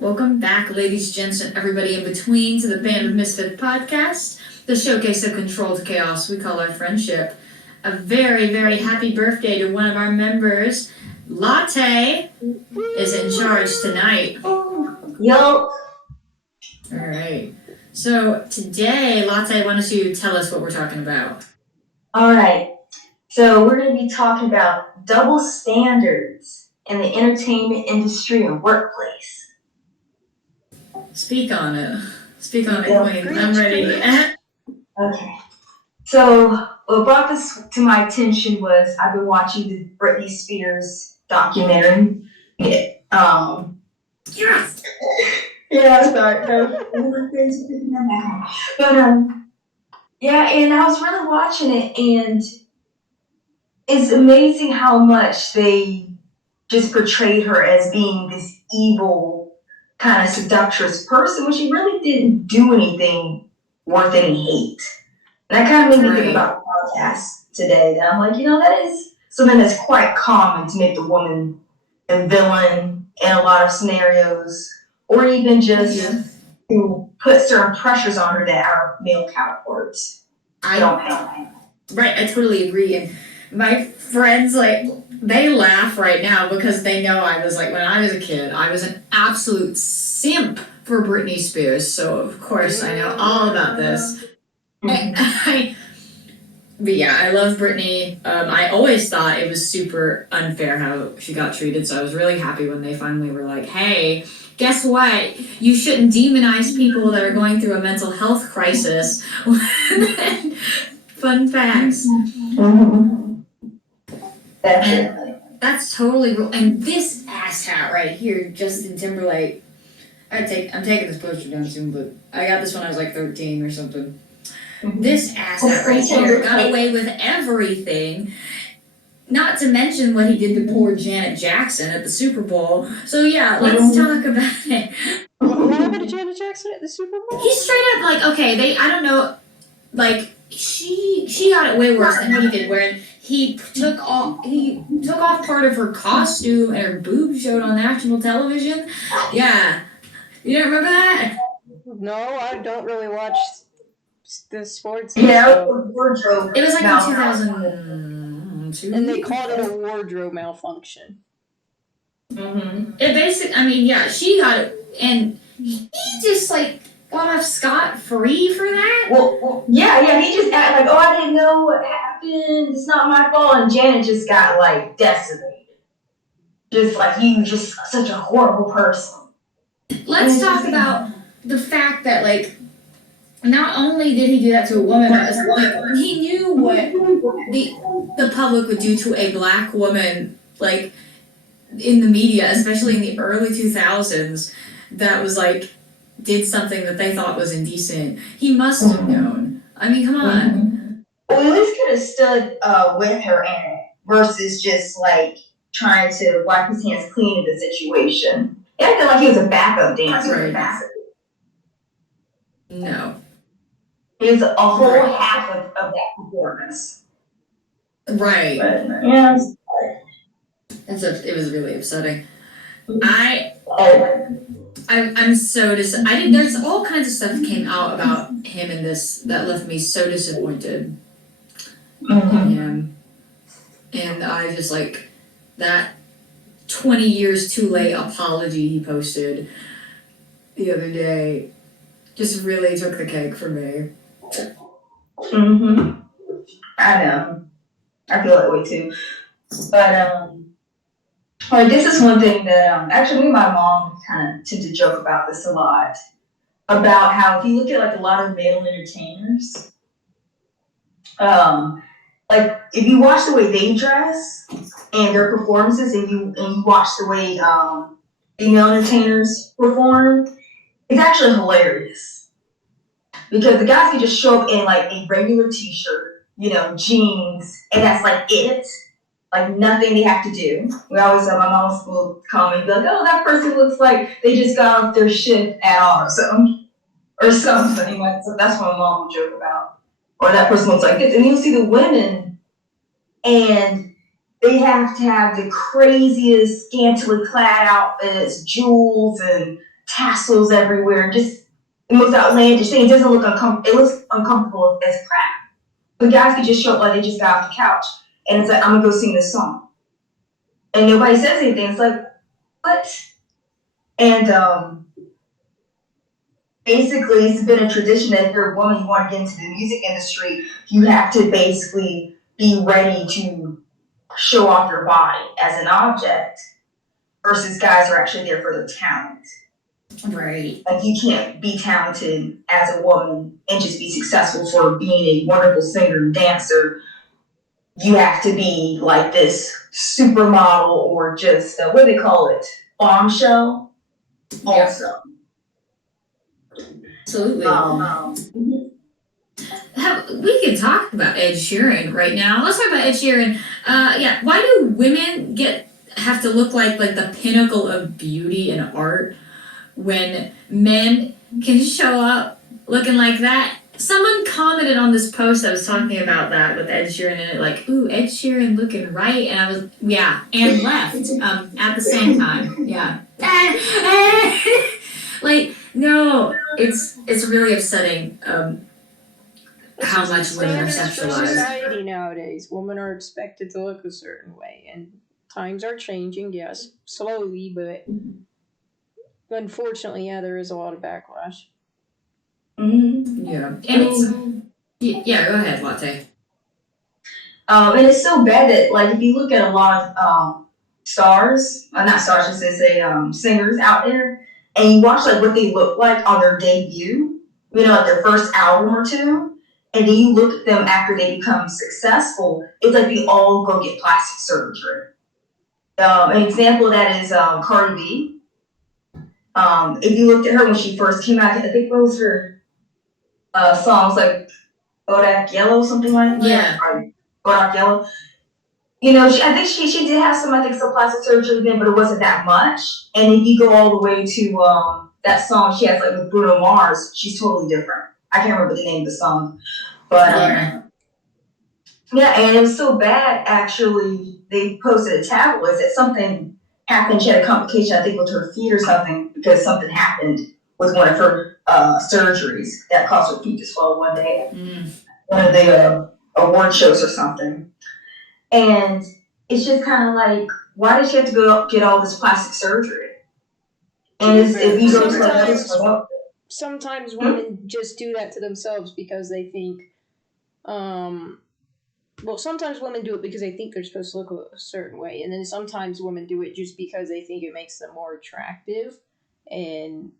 Welcome back, ladies, gents, and everybody in between to the Band of Misfits podcast, the showcase of controlled chaos we call our friendship. A very, very happy birthday to one of our members. Latte is in charge tonight. Yo. All right. So today, Latte, why don't you tell us what we're talking about? All right. So we're going to be talking about double standards in the entertainment industry and workplace. Speak on it. Speak on it, Queen. I'm ready. Okay. So what brought this to my attention was I've been watching the Britney Spears documentary. Yes. Yeah, sorry. But yeah, and I was really watching it, and it's amazing how much they just portrayed her as being this evil, kind of seductress person when she really didn't do anything worth any hate. And that kind of made me think about the podcast today. That I'm like, that is something that's quite common to make the woman a villain in a lot of scenarios, or even just to put certain pressures on her that our male counterparts don't have. Right, I totally agree. And my friends, they laugh right now because they know I was when I was a kid, I was an absolute simp for Britney Spears. So, of course, I know all about this. But yeah, I love Britney. I always thought it was super unfair how she got treated. So I was really happy when they finally were like, hey, guess what? You shouldn't demonize people that are going through a mental health crisis. Fun facts. Mm-hmm. And that's totally real. And this asshat right here, Justin Timberlake. I'm taking this poster down soon, but I got this when I was 13 or something. Mm-hmm. This asshat right here got away with everything. Not to mention what he did to poor Janet Jackson at the Super Bowl. So yeah, let's talk about it. What happened to Janet Jackson at the Super Bowl? He straight up I don't know, she got it way worse than what he did, where he took off part of her costume and her boobs showed on national television. Yeah. You don't remember that? No, I don't really watch the sports. Yeah, wardrobe. It was in 2002. And they called it a wardrobe malfunction. Mm-hmm. It basically, she got it, and he just got off scot-free for that? Well, yeah, he just acted like, I didn't know what happened, it's not my fault, and Janet just got, decimated. Just he was just such a horrible person. Let's talk about the fact that, not only did he do that to a woman, but he knew what the public would do to a black woman, in the media, especially in the early 2000s, that was, did something that they thought was indecent. He must have known. I mean, come on. Well, at least could have stood with her in it versus just trying to wipe his hands clean of the situation. I feel like he was a backup dancer. Right. No. He was a whole half of that performance. Right. But, yeah. It was really upsetting. I'm so disappointed. There's all kinds of stuff that came out about him in this that left me so disappointed. Mm-hmm. And I just that 20 years too late apology he posted the other day just really took the cake for me. Mm-hmm. I know. I feel that way too. But this is one thing that actually me and my mom kind of tend to joke about this a lot. About how if you look at a lot of male entertainers, if you watch the way they dress and their performances, and you watch the way female entertainers perform, it's actually hilarious. Because the guys can just show up in a regular t-shirt, jeans, and that's it. Nothing they have to do. We always have my mom will come and be like, oh, that person looks like they just got off their shift at all or something. So that's what my mom will joke about. Or that person looks like this. And you'll see the women, and they have to have the craziest scantily clad outfits, jewels, and tassels everywhere, just the most outlandish thing. It doesn't look uncomfortable. It looks uncomfortable as crap. But guys could just show up like they just got off the couch, and it's like, I'm gonna go sing this song, and nobody says anything. It's like, what? And basically, it's been a tradition that if you're a woman, you want to get into the music industry, you have to basically be ready to show off your body as an object, versus guys are actually there for their talent. Right. Like, you can't be talented as a woman and just be successful for being a wonderful singer and dancer. You have to be like this supermodel or just, what do they call it? Bombshell? Yeah. Also. Absolutely. Mhm. We can talk about Ed Sheeran right now. Let's talk about Ed Sheeran. Yeah, why do women have to look like the pinnacle of beauty and art when men can show up looking like that? Someone commented on this post I was talking about that with Ed Sheeran in it, like, ooh, Ed Sheeran looking right, and I was, yeah, and left at the same time, yeah. Like, no, it's really upsetting how It's just much women are standards for sexualized. society nowadays. Women are expected to look a certain way, and times are changing. Yes, slowly, but unfortunately, yeah, there is a lot of backlash. Mhm. Yeah, and it's yeah. Go ahead, Latte. And it's so bad that, like, if you look at a lot of stars, not stars, just to say singers out there, and you watch like what they look like on their debut, like their first album or two, and then you look at them after they become successful, it's like they all go get plastic surgery. An example of that is Cardi B. If you looked at her when she first came out, I think what was her songs like Bodak Yellow, something like that. Yeah. Or Bodak Yellow. I think she did have some plastic surgery then, but it wasn't that much. And if you go all the way to that song she has like with Bruno Mars, she's totally different. I can't remember the name of the song, but yeah, and it was so bad. Actually, they posted a tabloid that something happened. She had a complication, I think, with her feet or something, because something happened with one of her surgeries that caused her feet to swell one day. One of the award shows or something. And it's just kind of like, why did she have to go get all this plastic surgery? And if you go to like sometimes women just do that to themselves because they think, well, sometimes women do it because they think they're supposed to look a certain way, and then sometimes women do it just because they think it makes them more attractive. And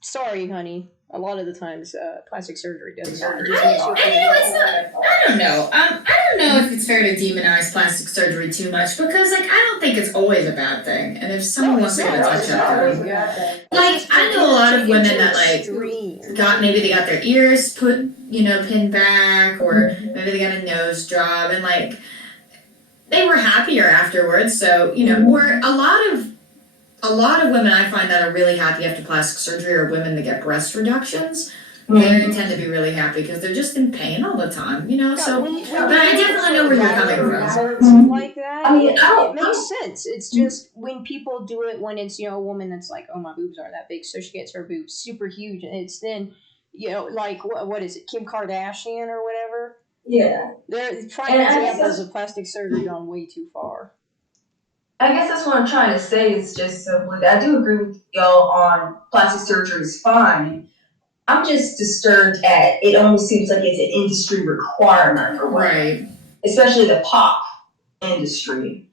sorry, honey, a lot of the times plastic surgery does that. It just makes you I don't know. I don't know if it's fair to demonize plastic surgery too much, because I don't think it's always a bad thing. And if someone wants to get a touch up, I know a lot of women that maybe they got their ears put pinned back, or maybe they got a nose job, and they were happier afterwards. So or a lot of women I find that are really happy after plastic surgery are women that get breast reductions. They tend to be really happy because they're just in pain all the time, So, but I definitely know where you're coming from. Like that, it makes sense. It's just when people do it when it's a woman that's like, oh, my boobs are that big, so she gets her boobs super huge, and it's then like what is it, Kim Kardashian or whatever? Yeah, they're prime examples of plastic surgery gone way too far. I guess that's what I'm trying to say. Is just simply that I do agree with y'all on plastic surgery is fine. I'm just disturbed at it. Almost seems like it's an industry requirement for women, right? Especially the pop industry.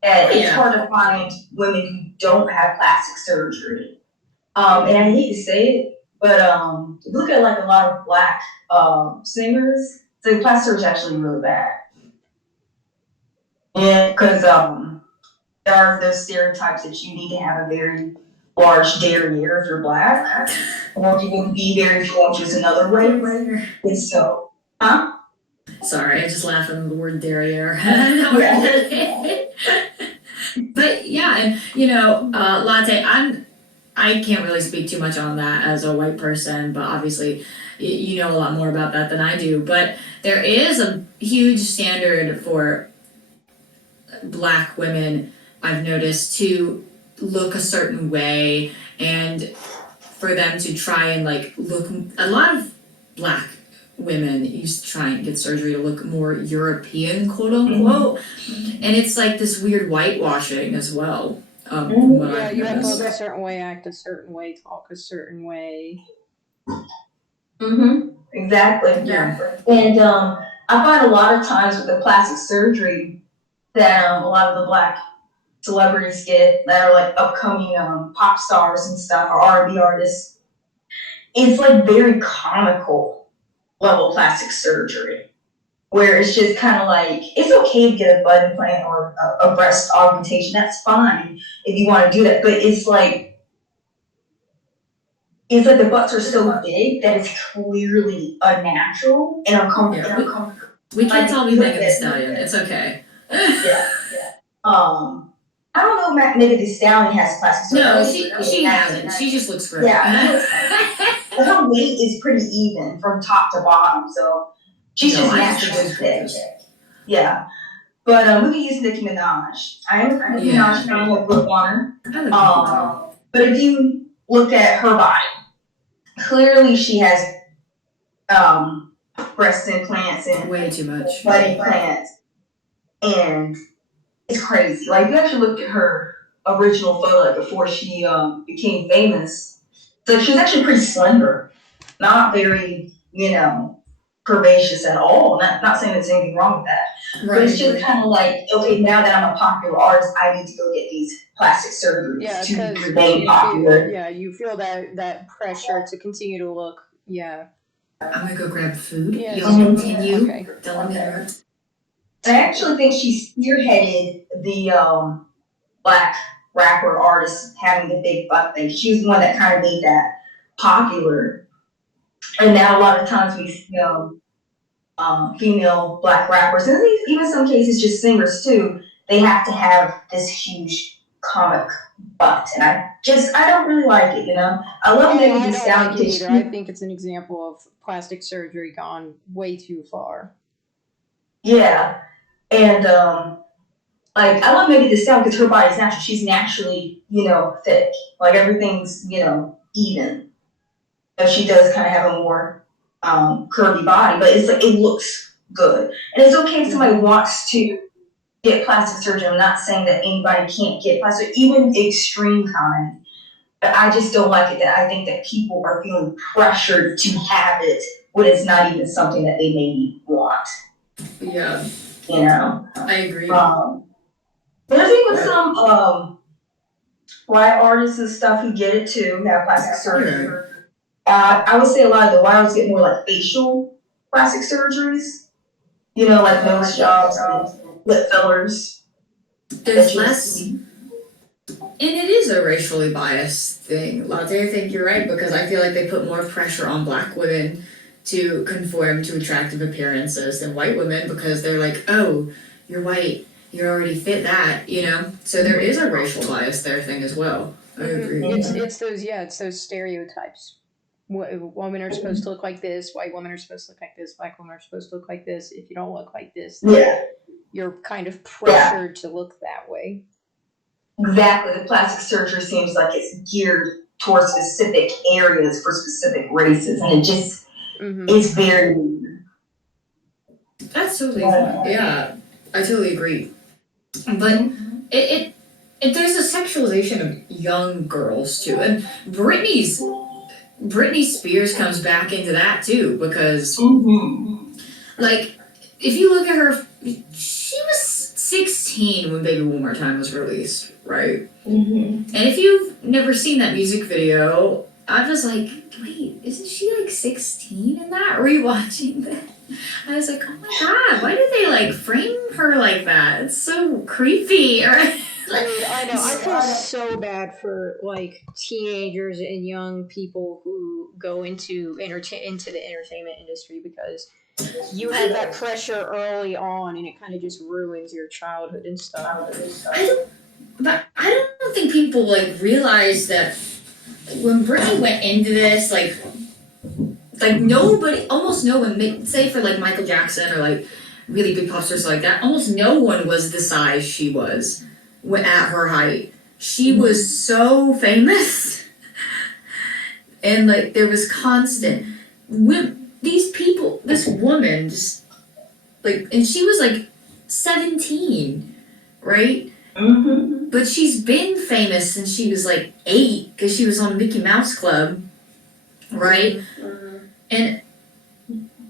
And it's hard to find women who don't have plastic surgery. And I hate to say it, but if you look at a lot of black singers, the plastic surgery is actually really bad. And because there are those stereotypes that you need to have a very large derriere if you're black, or you will be very gorgeous in other ways. And so, Sorry, I just laughed at the word derriere. But yeah, and Latte, I can't really speak too much on that as a white person, but obviously you know a lot more about that than I do. But there is a huge standard for black women, I've noticed, to look a certain way, and for them to try and like look, a lot of black women used to try and get surgery to look more European, quote unquote, and it's like this weird whitewashing as well. From what Yeah, I've you have to look noticed. a certain way, act a certain way, talk a certain way. Exactly. Yeah. And I find a lot of times with the plastic surgery that a lot of the black celebrities get that are like upcoming pop stars and stuff or R&B artists, it's like very comical level plastic surgery where it's just kind of like it's okay to get a butt implant or a breast augmentation. That's fine if you want to do that, but it's like the butts are so big that it's clearly unnatural and uncomfortable. We can't tell me Like, Megan Thee Stallion. It's okay. Yeah. I don't know if Megan Thee Stallion has plastic surgery. No, she hasn't. She just looks great. Yeah. Her weight is pretty even from top to bottom, so she's just naturally thick. Yeah. But we can use Nicki Minaj. I am a Nicki Minaj fan. I grew up on her. But if you look at her body, clearly she has breast implants and way too much butt implants, and it's crazy. Like, you actually look at her original photo like, before she became famous. So she was actually pretty slender, not very, curvaceous at all. Not saying there's anything wrong with that. But it's just kind of like, okay, now that I'm a popular artist, I need to go get these plastic surgeries to remain popular. Yeah, you feel that pressure to continue to look. Yeah. I'm gonna go grab food. Yeah, You'll continue. Okay. Don't let me interrupt. I actually think she spearheaded the black rapper artist having the big butt thing. She was the one that kind of made that popular. And now a lot of times we see female black rappers, and even some cases just singers too, they have to have this huge comic butt. And I don't really like it, I love Megan Thee Stallion. Like it either. I think it's an example of plastic surgery gone way too far. Yeah. And like, I love Megan Thee Stallion because her body's natural. She's naturally, thick. Like, everything's, even. But she does kind of have a more curvy body, but it's like it looks good. And it's okay if somebody wants to get plastic surgery. I'm not saying that anybody can't get plastic, even extreme kind. But I just don't like it that I think that people are feeling pressured to have it when it's not even something that they maybe want. Yeah. I agree. There's even some white artists and stuff who get it too, who have plastic surgery. I would say a lot of the white artists get more like facial plastic surgeries, like nose jobs and lip fillers. There's less, and it is a racially biased thing. Latte, I think you're right, because I feel like they put more pressure on black women to conform to attractive appearances than white women, because they're like, oh, you're white, you already fit that, So there is a racial bias there thing as well. I agree. It's those stereotypes. Women are supposed to look like this. White women are supposed to look like this. Black women are supposed to look like this. If you don't look like this, then you're kind of pressured to look that way. Exactly. The plastic surgery seems like it's geared towards specific areas for specific races, and it just it's very weird. That's totally fine. Yeah, I totally agree. But it there's a sexualization of young girls too, and Britney Spears comes back into that too, because like, if you look at her, she was 16 when Baby One More Time was released, right? And if you've never seen that music video, I was like, wait, isn't she like 16 in that? Rewatching that, I was like, oh my god, why did they like frame her like that? It's so creepy. I know. I feel so bad for like teenagers and young people who go into the entertainment industry, because you have that pressure early on, and it kind of just ruins your childhood and stuff. I don't think people like realize that when Britney went into this, like nobody, almost no one, say for like Michael Jackson or like really big pop stars like that, almost no one was the size she was at her height. she was so famous, and like there was constant these people, this woman just like, and she was like 17, right? Mm-hmm. But she's been famous since she was like 8 because she was on Mickey Mouse Club, right? And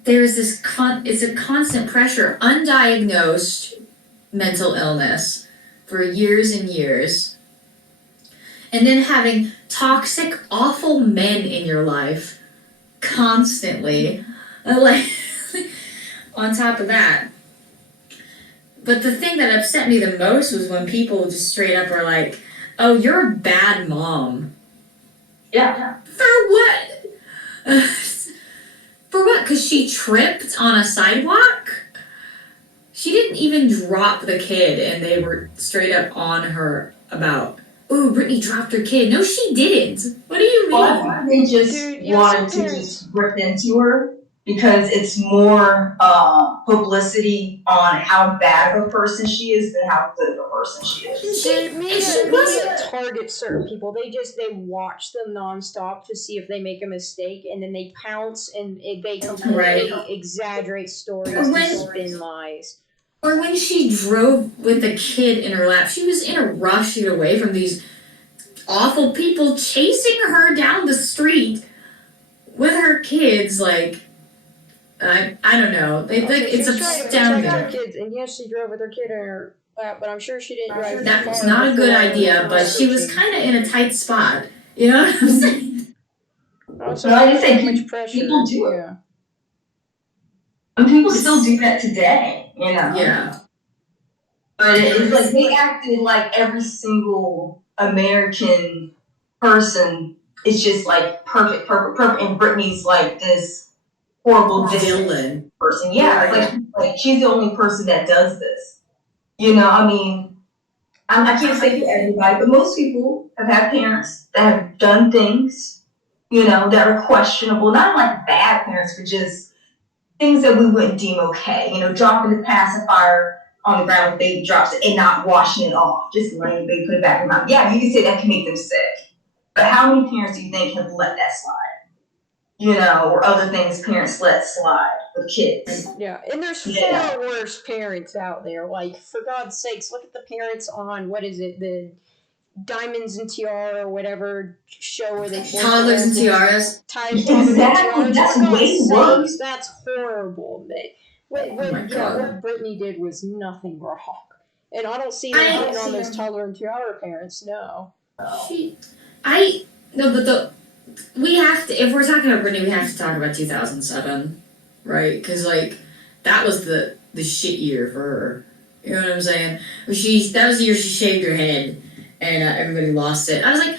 there's this it's a constant pressure, undiagnosed mental illness for years and years, and then having toxic, awful men in your life constantly, like on top of that. But the thing that upset me the most was when people just straight up were like, "Oh, you're a bad mom." Yeah. For what? For what? Because she tripped on a sidewalk? She didn't even drop the kid, and they were straight up on her about, "Ooh, Brittany dropped her kid." No, she didn't. What do you mean? Well, I think they just wanted to just rip into her because it's more publicity on how bad of a person she is than how good of a person she is. Media targets certain people. They watch them nonstop to see if they make a mistake, and then they pounce and they completely exaggerate stories and spin lies. Or when she drove with the kid in her lap, she was in a rush to get away from these awful people chasing her down the street with her kids. Like, I don't know. It's astounding. Her kids, and yes, she drove with her kid in her lap, but I'm sure she didn't drive. That was not a good idea, but she was kind of in a tight spot. You know what I'm saying? So I didn't say much pressure. People do it. Yeah. And people still do that today, you know? Yeah. But it's like they acted like every single American person is just like perfect. And Britney's like this horrible villain person. Yeah, it's like she's the only person that does this. You know, I mean, I can't say for everybody, but most people have had parents that have done things, you know, that are questionable. Not like bad parents, but just things that we wouldn't deem okay. You know, dropping the pacifier on the ground when baby drops it and not washing it off, just letting the baby put it back in the mouth. Yeah, you can say that can make them sick. But how many parents do you think have let that slide? You know, or other things parents let slide with kids. Yeah, and there's far worse parents out there. Like, for God's sakes, look at the parents on, what is it, the Diamonds and Tiara or whatever show where they Toddlers and Tiaras. Exactly, that's way worse. That's horrible. What Brittany did was nothing wrong. And I don't see her getting on those Toddler and Tiara parents, no. We have to, if we're talking about Britney, we have to talk about 2007, right? Because, like, that was the shit year for her. You know what I'm saying? That was the year she shaved her head, and everybody lost it. I was like,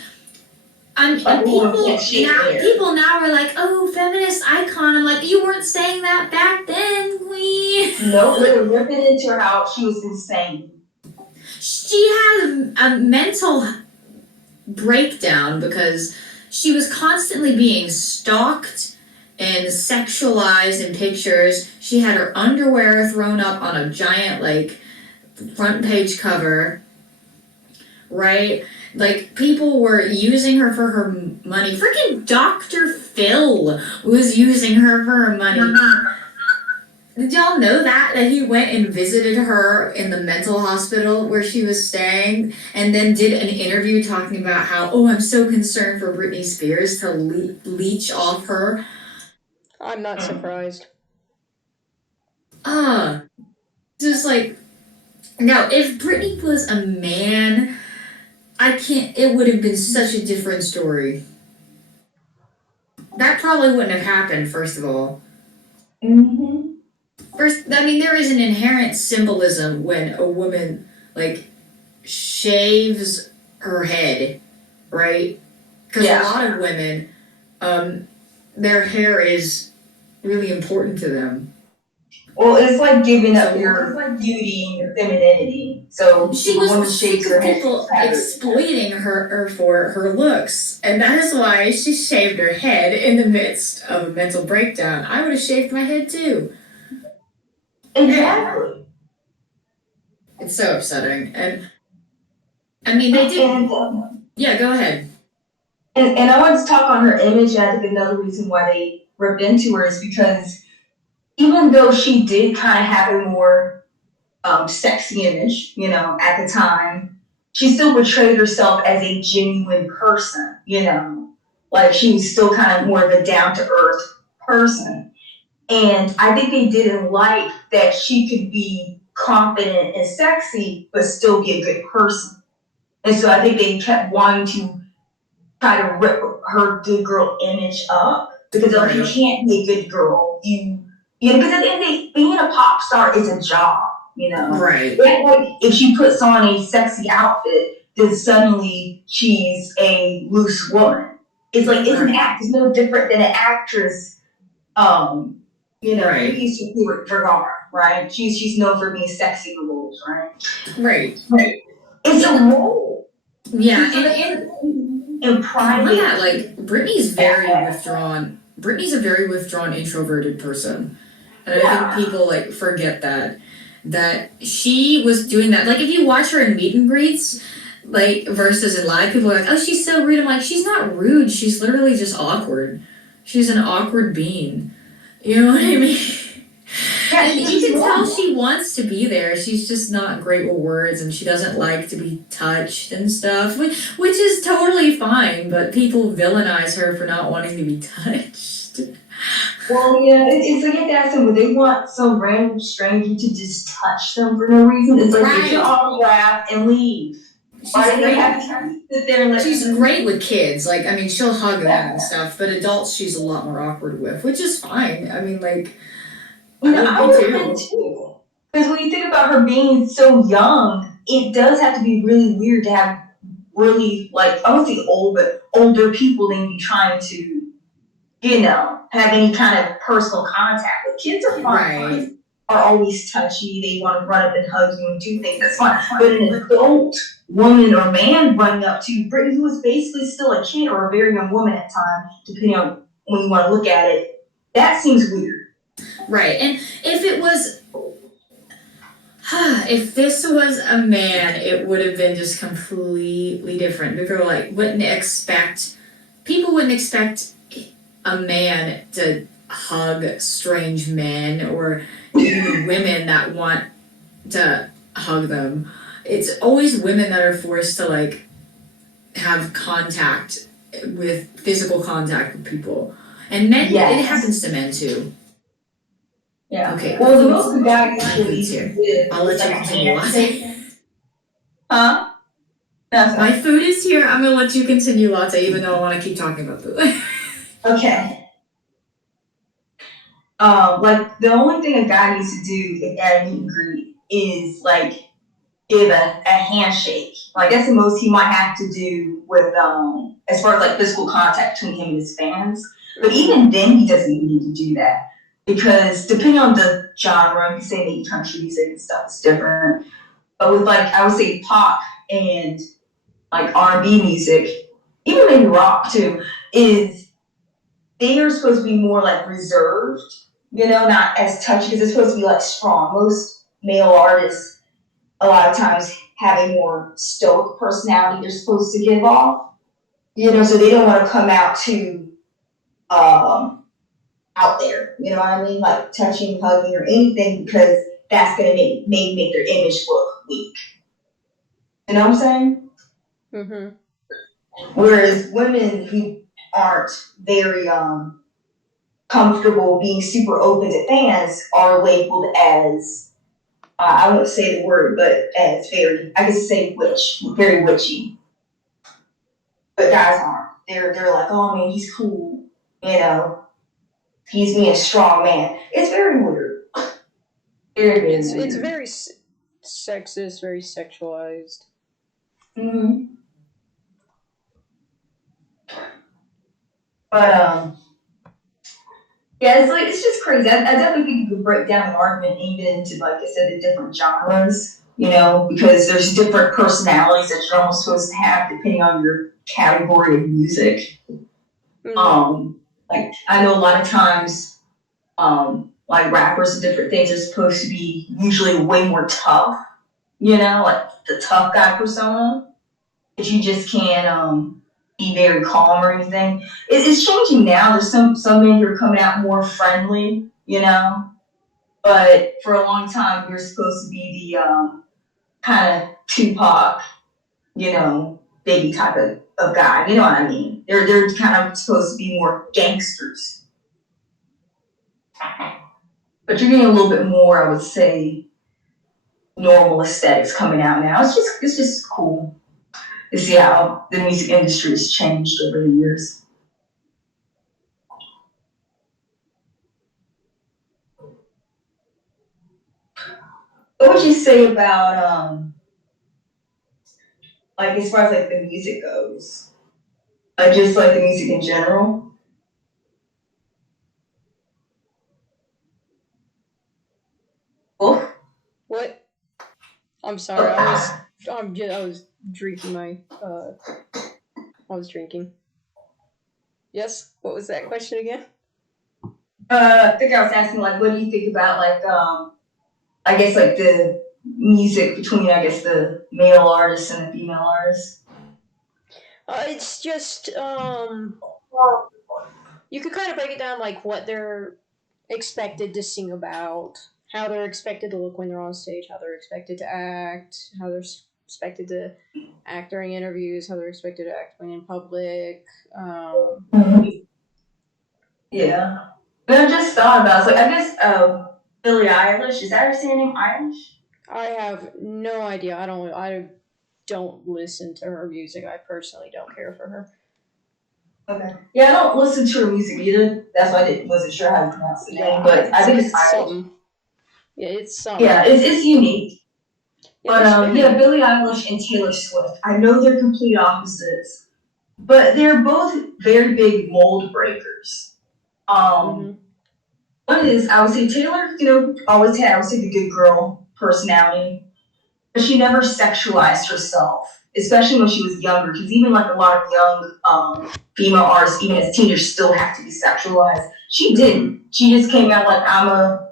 people now are like, "Oh, feminist icon." I'm like, you weren't saying that back then, queen. No, they were ripping into her how she was insane. She had a mental breakdown because she was constantly being stalked and sexualized in pictures. She had her underwear thrown up on a giant, like, front page cover, right? Like, people were using her for her money. Freaking Dr. Phil was using her for her money. Did y'all know that he went and visited her in the mental hospital where she was staying, and then did an interview talking about how, "Oh, I'm so concerned for Britney Spears to leech off her." I'm not surprised. Just like, now, if Britney was a man, it would have been such a different story. That probably wouldn't have happened, first of all. Mm-hmm. First, I mean, there is an inherent symbolism when a woman, like, shaves her head, right? Because a lot of women, their hair is really important to them. Well, it's like giving up your beauty and your femininity. So she was sick of people exploiting her for her looks, and that is why she shaved her head in the midst of a mental breakdown. I would have shaved my head too. Exactly. It's so upsetting. And I mean, they did. And Yeah, go ahead. and I wanted to talk on her image. And I think another reason why they ripped into her is because even though she did kind of have a more sexy image, at the time, she still portrayed herself as a genuine person, like she was still kind of more of a down to earth person. And I think they didn't like that she could be confident and sexy, but still be a good person. And so I think they kept wanting to try to rip her good girl image up because if you can't be a good girl, because at the end of the day, being a pop star is a job, Right. Like if she puts on a sexy outfit, then suddenly she's a loose woman. It's like it's an act. It's no different than an actress. Right. We used to do it Vergara, right? She's known for being sexy in the roles, right? Right. It's a role. Yeah, and private. Yeah, like Britney's very withdrawn. Britney's a very withdrawn, introverted person, and I think people like forget that she was doing that. Like if you watch her in meet and greets, like versus in live, people are like, "Oh, she's so rude." I'm like, she's not rude. She's literally just awkward. She's an awkward being. You know what I mean? Yeah, and you can tell she wants to be there. She's just not great with words, and she doesn't like to be touched and stuff, which is totally fine. But people villainize her for not wanting to be touched. Well, yeah, it's like that. So they want some random stranger to just touch them for no reason. It's like get your autograph and leave. Why do they have to sit there and let She's great with kids. Like, I mean, she'll hug them and stuff, but adults she's a lot more awkward with, which is fine. I mean, like, I would have been too. Because when you think about her being so young, it does have to be really weird to have really, like, I don't say old, but older people than you trying to, have any kind of personal contact with. Kids are fine. Are always touchy. They want to run up and hug you and do things. That's fine. But an adult woman or man running up to Brittany, who was basically still a kid or a very young woman at the time, depending on when you want to look at it, that seems weird. Right. And if it was, if this was a man, it would have been just completely different. People people wouldn't expect a man to hug strange men or even women that want to hug them. It's always women that are forced to like have physical contact with people. And men, it happens to men too. Yeah. Okay. Well, the most guy here. I'll let you continue. Huh? My food is here. I'm gonna let you continue, Latte, even though I want to keep talking about food. Okay. Like the only thing a guy needs to do at a meet and greet is like give a handshake. Like that's the most he might have to do with as far as like physical contact between him and his fans. But even then he doesn't even need to do that. Because depending on the genre, you say maybe country music and stuff is different. But with like I would say pop and like R&B music, even maybe rock too, is they are supposed to be more like reserved, not as touchy because it's supposed to be like strong. Most male artists a lot of times have a more stoic personality they're supposed to give off, so they don't want to come out too out there, you know what I mean? Like touching, hugging, or anything because that's gonna make their image look weak. You know what I'm saying? Mm-hmm. Whereas women who aren't very comfortable being super open to fans are labeled as I won't say the word, but as I guess say very witchy. But guys aren't. They're like, oh man, he's cool, he's being a strong man. It's very weird. It's very sexist, very sexualized. Mm-hmm. But yeah, it's just crazy. I definitely think you could break down an argument even into, like I said, the different genres, because there's different personalities that you're almost supposed to have depending on your category of music. Mm-hmm. Like I know a lot of times, like rappers and different things are supposed to be usually way more tough, like the tough guy persona. that you just can't be very calm or anything. It's changing now. There's some men who are coming out more friendly, you know. But for a long time, you're supposed to be the kind of Tupac, you know, baby type of guy. You know what I mean? They're kind of supposed to be more gangsters. But you're getting a little bit more, I would say, normal aesthetics coming out now. It's just cool to see how the music industry has changed over the years. What would you say about like as far as like the music goes? Like just like the music in general? Oh, What? I'm sorry. I was drinking my. I was drinking. Yes. What was that question again? I think I was asking like what do you think about like I guess like the music between I guess the male artists and the female artists? It's just you could kind of break it down like what they're expected to sing about, how they're expected to look when they're on stage, how they're expected to act, how they're expected to act during interviews, how they're expected to act when in public. Yeah. But I just thought about it. Like I guess Billie Eilish, is that her saying name Eilish? I have no idea. I don't listen to her music. I personally don't care for her. Okay. Yeah, I don't listen to her music either. That's why wasn't sure how to pronounce the name, but I think it's Irish. something. Yeah, it's something. Yeah, it's unique. Yeah, But yeah, Billie Eilish and Taylor Swift. I know they're complete opposites, but they're both very big mold breakers. One is I would say Taylor, you know, always had I would say the good girl personality, but she never sexualized herself, especially when she was younger. Because even like a lot of young female artists, even as teenagers, still have to be sexualized. She didn't. She just came out like I'm a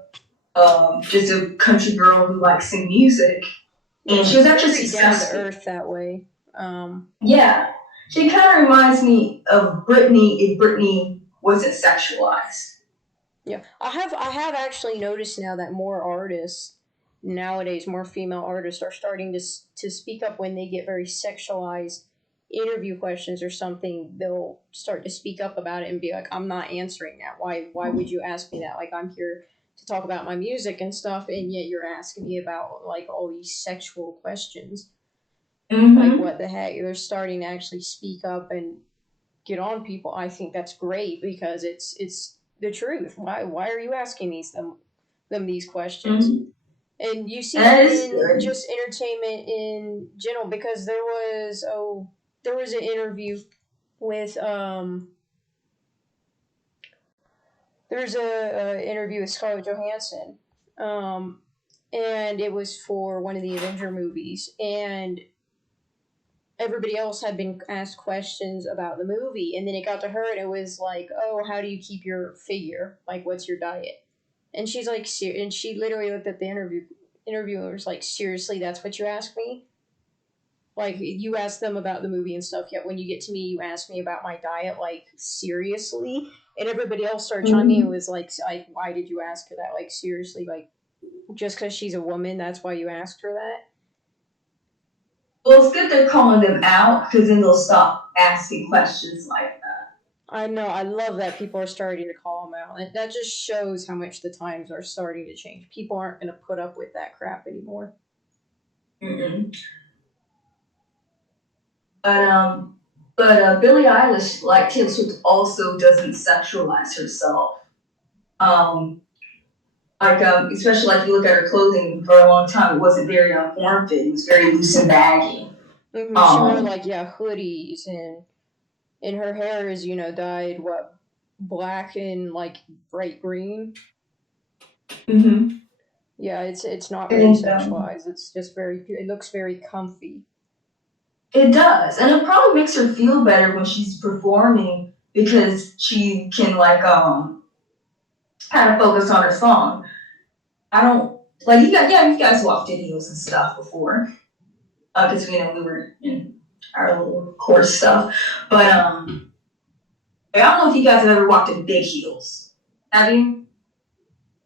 just a country girl who likes sing music, and she was actually successful. Down to earth that way. Yeah, she kind of reminds me of Britney if Britney wasn't sexualized. Yeah, I have actually noticed now that more artists nowadays, more female artists are starting to speak up when they get very sexualized interview questions or something. They'll start to speak up about it and be like, "I'm not answering that. Why would you ask me that? Like I'm here to talk about my music and stuff, and yet you're asking me about like all these sexual questions." Like what the heck? They're starting to actually speak up and get on people. I think that's great because it's the truth. Why are you asking them these questions? And you see that in just entertainment in general because there was an interview with there's a interview with Scarlett Johansson, and it was for one of the Avenger movies, and everybody else had been asked questions about the movie, and then it got to her, and it was like, "Oh, how do you keep your figure? Like, what's your diet?" And she's like, and she literally looked at the interviewers like, "Seriously, that's what you ask me? Like, you ask them about the movie and stuff, yet when you get to me, you ask me about my diet? Like, seriously?" And everybody else started chiming in. It was like, why did you ask her that? Like, seriously, like, just because she's a woman, that's why you asked her that? Well, it's good they're calling them out because then they'll stop asking questions like that. I know. I love that people are starting to call them out. And that just shows how much the times are starting to change. People aren't going to put up with that crap anymore. But Billie Eilish, like Taylor Swift, also doesn't sexualize herself. Especially like you look at her clothing for a long time, it wasn't very form fitting. It was very loose and baggy. She wore like hoodies and her hair is dyed black and like bright green. Yeah, it's not very sexualized. It's just it looks very comfy. It does, and it probably makes her feel better when she's performing because she can kind of focus on her song. I don't like you guys watched videos and stuff before, because we were in our little course stuff. But I don't know if you guys have ever walked in big heels. Have you?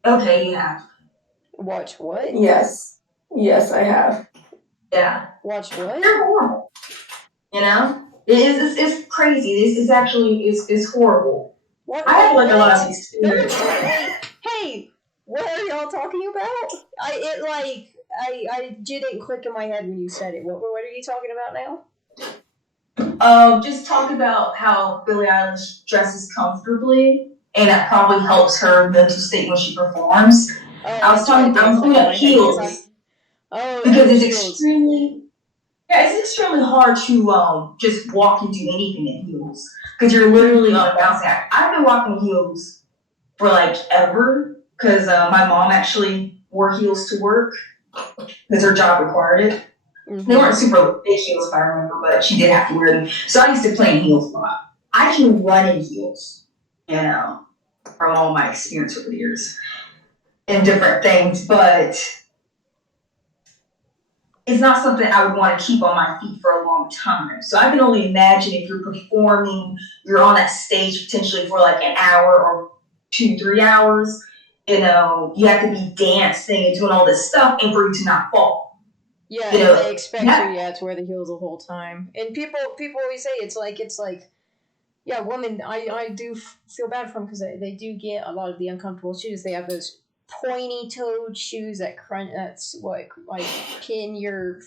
Okay, you have. Watch what? Yes. Yes, I have. Yeah. Watch what? They're horrible. You know? It's crazy. It's actually it's horrible. What? I have like a lot of Wait, experience. hey, what are y'all talking about? I didn't click in my head when you said it. What are you talking about now? Just talk about how Billie Eilish dresses comfortably, and that probably helps her mental state when she performs. Oh, I was talking. I'm talking about heels because it's extremely. Yeah, it's extremely hard to just walk and do anything in heels because you're literally on a bounce act. I've been walking heels for like ever because my mom actually wore heels to work because her job required it. Mm-hmm. They weren't super big heels if I remember, but she did have to wear them. So I used to play in heels a lot. I can run in heels, you know, from all my experience over the years in different things, but it's not something I would want to keep on my feet for a long time. So I can only imagine if you're performing, you're on that stage potentially for like an hour or 2, 3 hours, you know, you have to be dancing and doing all this stuff and for you to not fall. Yeah, you know, and they expect you to wear the heels the whole time. And people always say it's like yeah, women, I do feel bad for them because they do get a lot of the uncomfortable shoes. They have those pointy-toed shoes that's what like pin your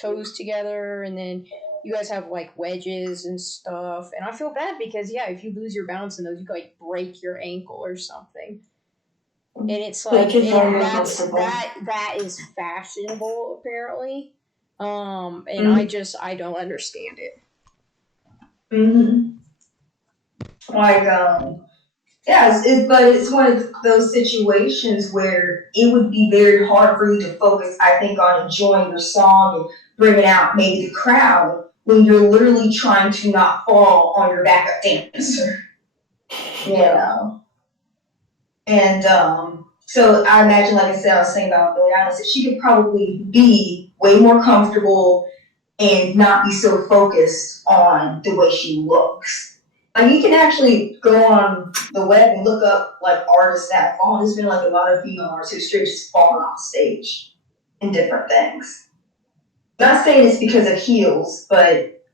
toes together, and then you guys have like wedges and stuff. And I feel bad because yeah, if you lose your balance in those, you could like break your ankle or something. And it's like that is fashionable apparently. And I don't understand it. Mm-hmm. Like, yeah, but it's one of those situations where it would be very hard for you to focus, I think, on enjoying your song and bringing out maybe the crowd when you're literally trying to not fall on your backup dancer. You know? And so I imagine, like I said, I was saying about Billie Eilish, that she could probably be way more comfortable and not be so focused on the way she looks. Like you can actually go on the web and look up like artists that have fallen. There's been like a lot of female artists who straight just fallen off stage in different things. Not saying it's because of heels, but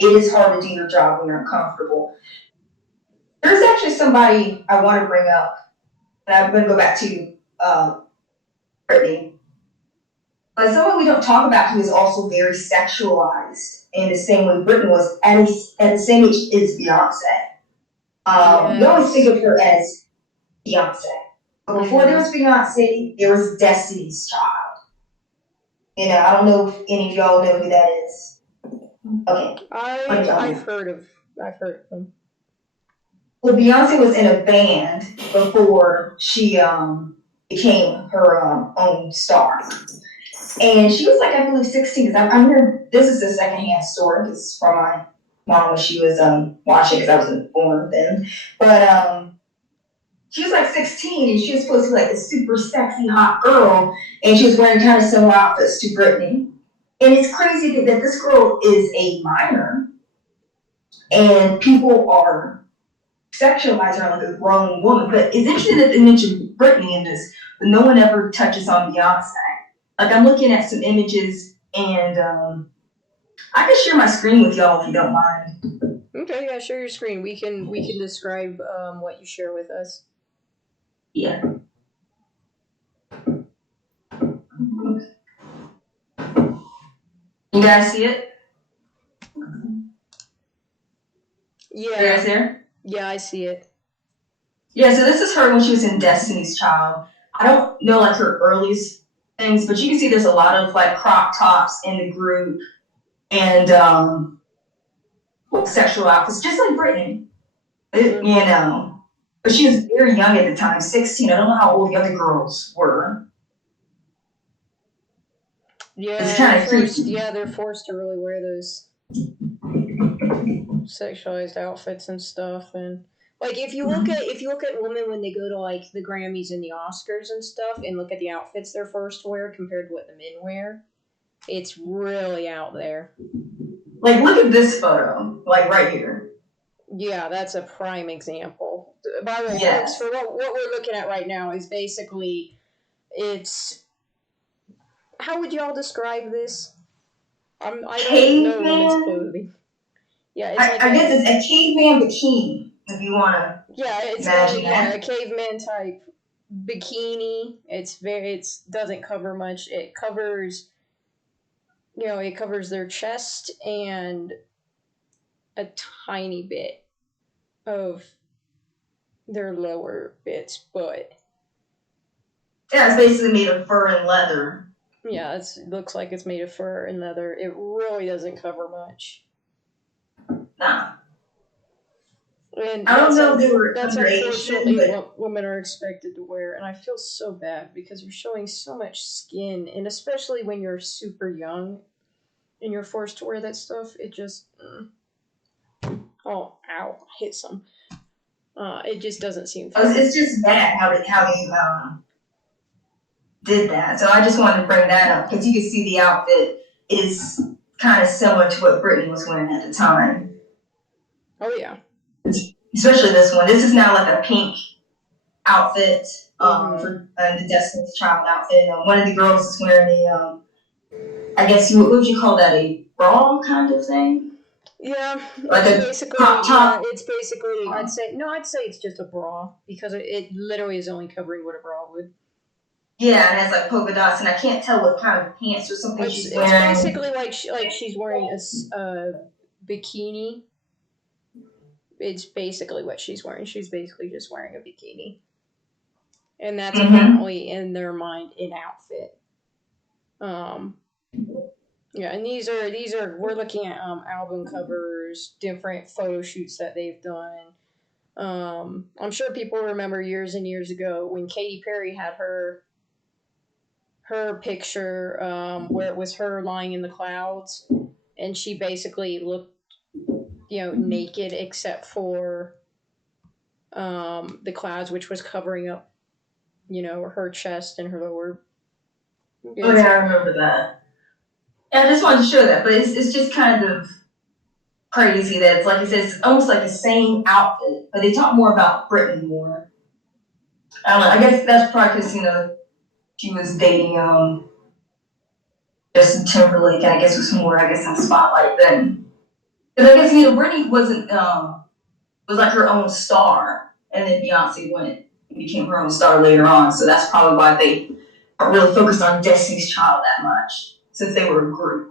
it is hard to do your job when you're uncomfortable. There's actually somebody I want to bring up, and I'm going to go back to Britney. But someone we don't talk about who is also very sexualized in the same way Britney was at the same age as Beyonce. We always think of her as Beyonce. But before there was Beyonce, there was Destiny's Child. You know, I don't know if any of y'all know who that is. Okay. I've heard of them. Well, Beyonce was in a band before she became her own star. And she was like, I believe 16. Because I remember, this is a secondhand story. This is from my mom when she was watching because I wasn't born then. But she was like 16 and she was supposed to be like a super sexy hot girl. And she was wearing kind of similar outfits to Britney. And it's crazy that this girl is a minor and people are sexualizing her like a grown woman. But it's interesting that they mentioned Britney in this, but no one ever touches on Beyonce. Like I'm looking at some images and I can share my screen with y'all if you don't mind. Okay, yeah, share your screen. We can describe what you share with us. Yeah. You guys see it? Yeah. You guys there? Yeah, I see it. Yeah, so this is her when she was in Destiny's Child. I don't know like her earliest things, but you can see there's a lot of like crop tops in the group and sexual outfits, just like Britney. You know. But she was very young at the time, 16. I don't know how old the other girls were. Yeah, it's kind of creepy. Yeah, they're forced to really wear those sexualized outfits and stuff. And like if you look at women when they go to like the Grammys and the Oscars and stuff, and look at the outfits they're forced to wear compared to what the men wear, It's really out there. Like, look at this photo, like right here. Yeah, that's a prime example. By the way, Yes. folks, for what we're looking at right now is basically, it's, how would y'all describe this? I don't know women's Caveman. clothing. Yeah, it's like I guess it's a caveman bikini, if you want to it's imagine that. a caveman type bikini. It doesn't cover much. It covers, it covers their chest and a tiny bit of their lower bits, but Yeah, it's basically made of fur and leather. yeah, it looks like it's made of fur and leather. It really doesn't cover much. Nah. And I don't know if they were that's underage, unfortunately but what women are expected to wear, and I feel so bad because you're showing so much skin, and especially when you're super young and you're forced to wear that stuff, it just oh, ow, I hit some. It just doesn't seem fair. it's just bad how they did that. So I just wanted to bring that up because you can see the outfit is kind of similar to what Britney was wearing at the time. Oh yeah. Especially this one. This is now like a pink outfit for the Destiny's Child outfit. One of the girls is wearing a, I guess, what would you call that? A bra kind of thing? Yeah, like it's basically, it's basically, I'd say it's just a bra because it literally is only covering what a bra would. Yeah, and it has like polka dots, and I can't tell what kind of pants or something she's wearing. It's basically like she's wearing a bikini. It's basically what she's wearing. She's basically just wearing a bikini, and that's apparently in their mind an outfit. Yeah, and these are we're looking at album covers, different photo shoots that they've done. I'm sure people remember years and years ago when Katy Perry had her picture where it was her lying in the clouds, and she basically looked naked except for the clouds, which was covering up her chest and her lower. Oh yeah, I remember that. Yeah, I just wanted to show that, but it's just kind of crazy that it's like you said, it's almost like the same outfit, but they talk more about Britney more. I don't know. I guess that's probably because she was dating Justin Timberlake, and I guess was more in the spotlight then. Because I guess Britney wasn't was like her own star, and then Beyonce went and became her own star later on. So that's probably why they aren't really focused on Destiny's Child that much, since they were a group.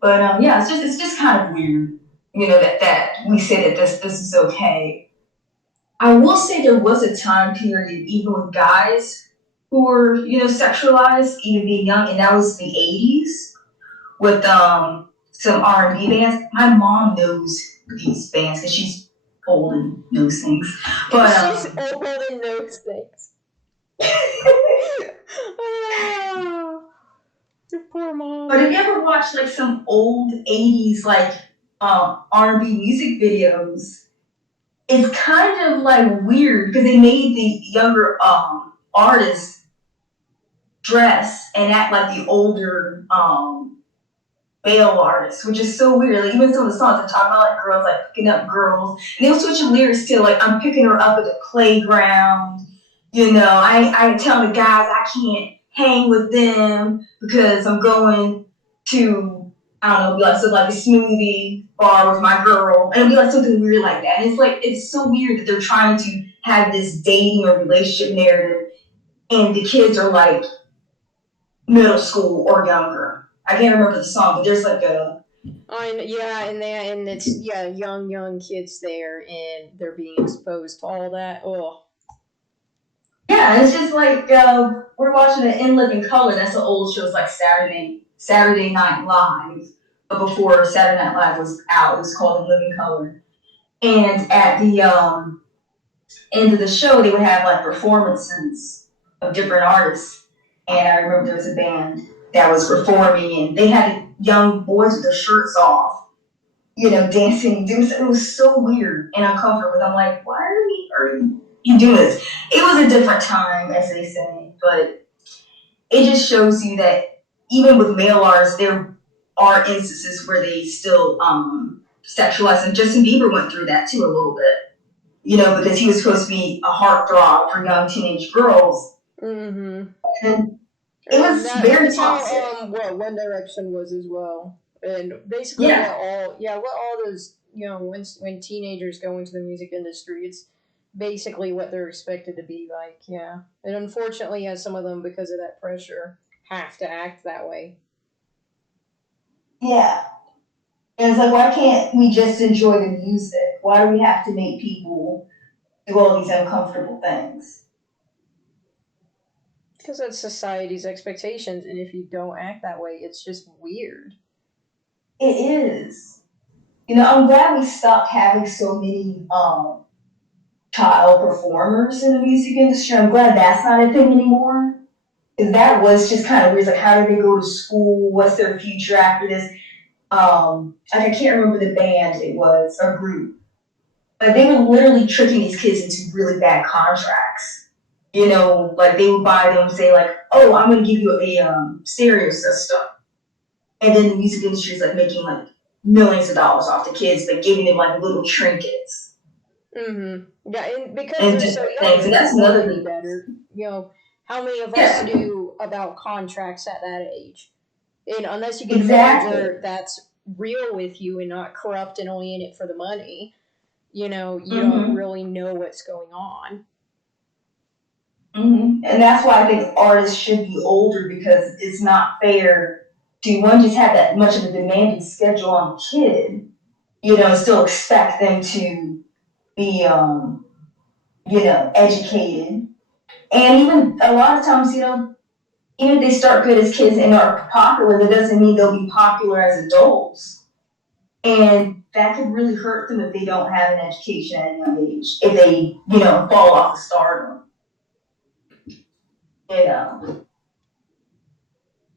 But yeah, it's just kind of weird, that we say that this is okay. I will say there was a time period, even with guys who were, sexualized, even being young, and that was the 80s with some R&B bands. My mom knows these bands because she's old and knows things. But she's old and knows things. Your poor mom. But have you ever watched like some old 80s like R&B music videos? It's kind of like weird because they made the younger artists dress and act like the older male artists, which is so weird. Like even some of the songs are talking about like girls like picking up girls, and they'll switch the lyrics to like I'm picking her up at the playground. I tell the guys I can't hang with them because I'm going to I don't know, be like something like a smoothie bar with my girl, and it'll be like something weird like that. And it's so weird that they're trying to have this dating or relationship narrative, and the kids are like middle school or younger. I can't remember the song, but there's like a and it's young kids there, and they're being exposed to all that. Oh. Yeah, it's just like we're watching it In Living Color. That's the old show. It's like Saturday Night Live. But before Saturday Night Live was out, it was called In Living Color. And at the end of the show, they would have like performances of different artists. And I remember there was a band that was performing, and they had young boys with their shirts off, dancing. It was so weird and uncomfortable. I'm like, why are we you do this. It was a different time, as they say, but it just shows you that even with male artists, there are instances where they still sexualize. And Justin Bieber went through that too a little bit, because he was supposed to be a heartthrob for young teenage girls. Mm-hmm. And it was very That's toxic. how what One Direction was as well, and basically Yeah. what all those when teenagers go into the music industry, it's basically what they're expected to be like. Yeah, and unfortunately, some of them, because of that pressure, have to act that way. Yeah. And it's like, why can't we just enjoy the music? Why do we have to make people do all these uncomfortable things? Because that's society's expectations, and if you don't act that way, it's just weird. It is. I'm glad we stopped having so many child performers in the music industry. I'm glad that's not a thing anymore. Because that was just kind of weird. Like, how do they go to school? What's their future after this? I can't remember the band it was, or group. But they were literally tricking these kids into really bad contracts. Like they would buy them, say like, "Oh, I'm going to give you a stereo system," and then the music industry is like making like millions of dollars off the kids, but giving them like little trinkets Mm-hmm. Yeah, and because and they're so different young, things. they And that's don't know another any thing. better. How many of us Yeah, knew about contracts at that age? And unless you get a exactly. manager that's real with you and not corrupt and only in it for the money, you don't hmm really know what's going on. And that's why I think artists should be older, because it's not fair to one just have that much of a demanding schedule on a kid, and still expect them to be educated. And even a lot of times, even if they start good as kids and are popular, that doesn't mean they'll be popular as adults. And that could really hurt them if they don't have an education at a young age, if they, fall off the stardom.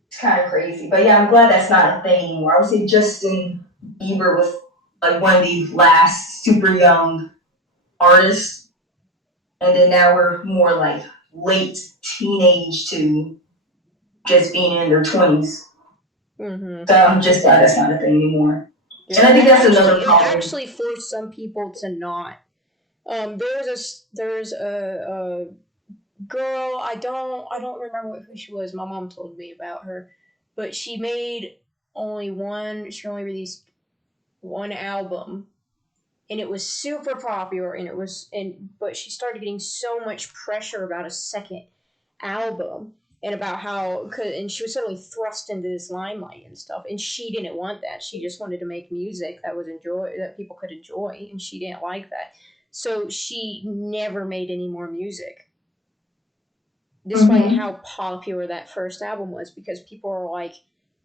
It's kind of crazy. But yeah, I'm glad that's not a thing anymore. I would say Justin Bieber was like one of the last super young artists. And then now we're more like late teenage to just being in their 20s. Mm-hmm. So I'm just glad that's not a thing anymore. Yeah, And I think that's another it problem. actually forced some people to not. There's a girl. I don't remember who she was. My mom told me about her, but she made only one. She only released one album, and it was super popular. But she started getting so much pressure about a second album, and about and she was suddenly thrust into this limelight and stuff, and she didn't want that. She just wanted to make music that people could enjoy, and she didn't like that. So she never made any more music, despite how popular that first album was, because people are like,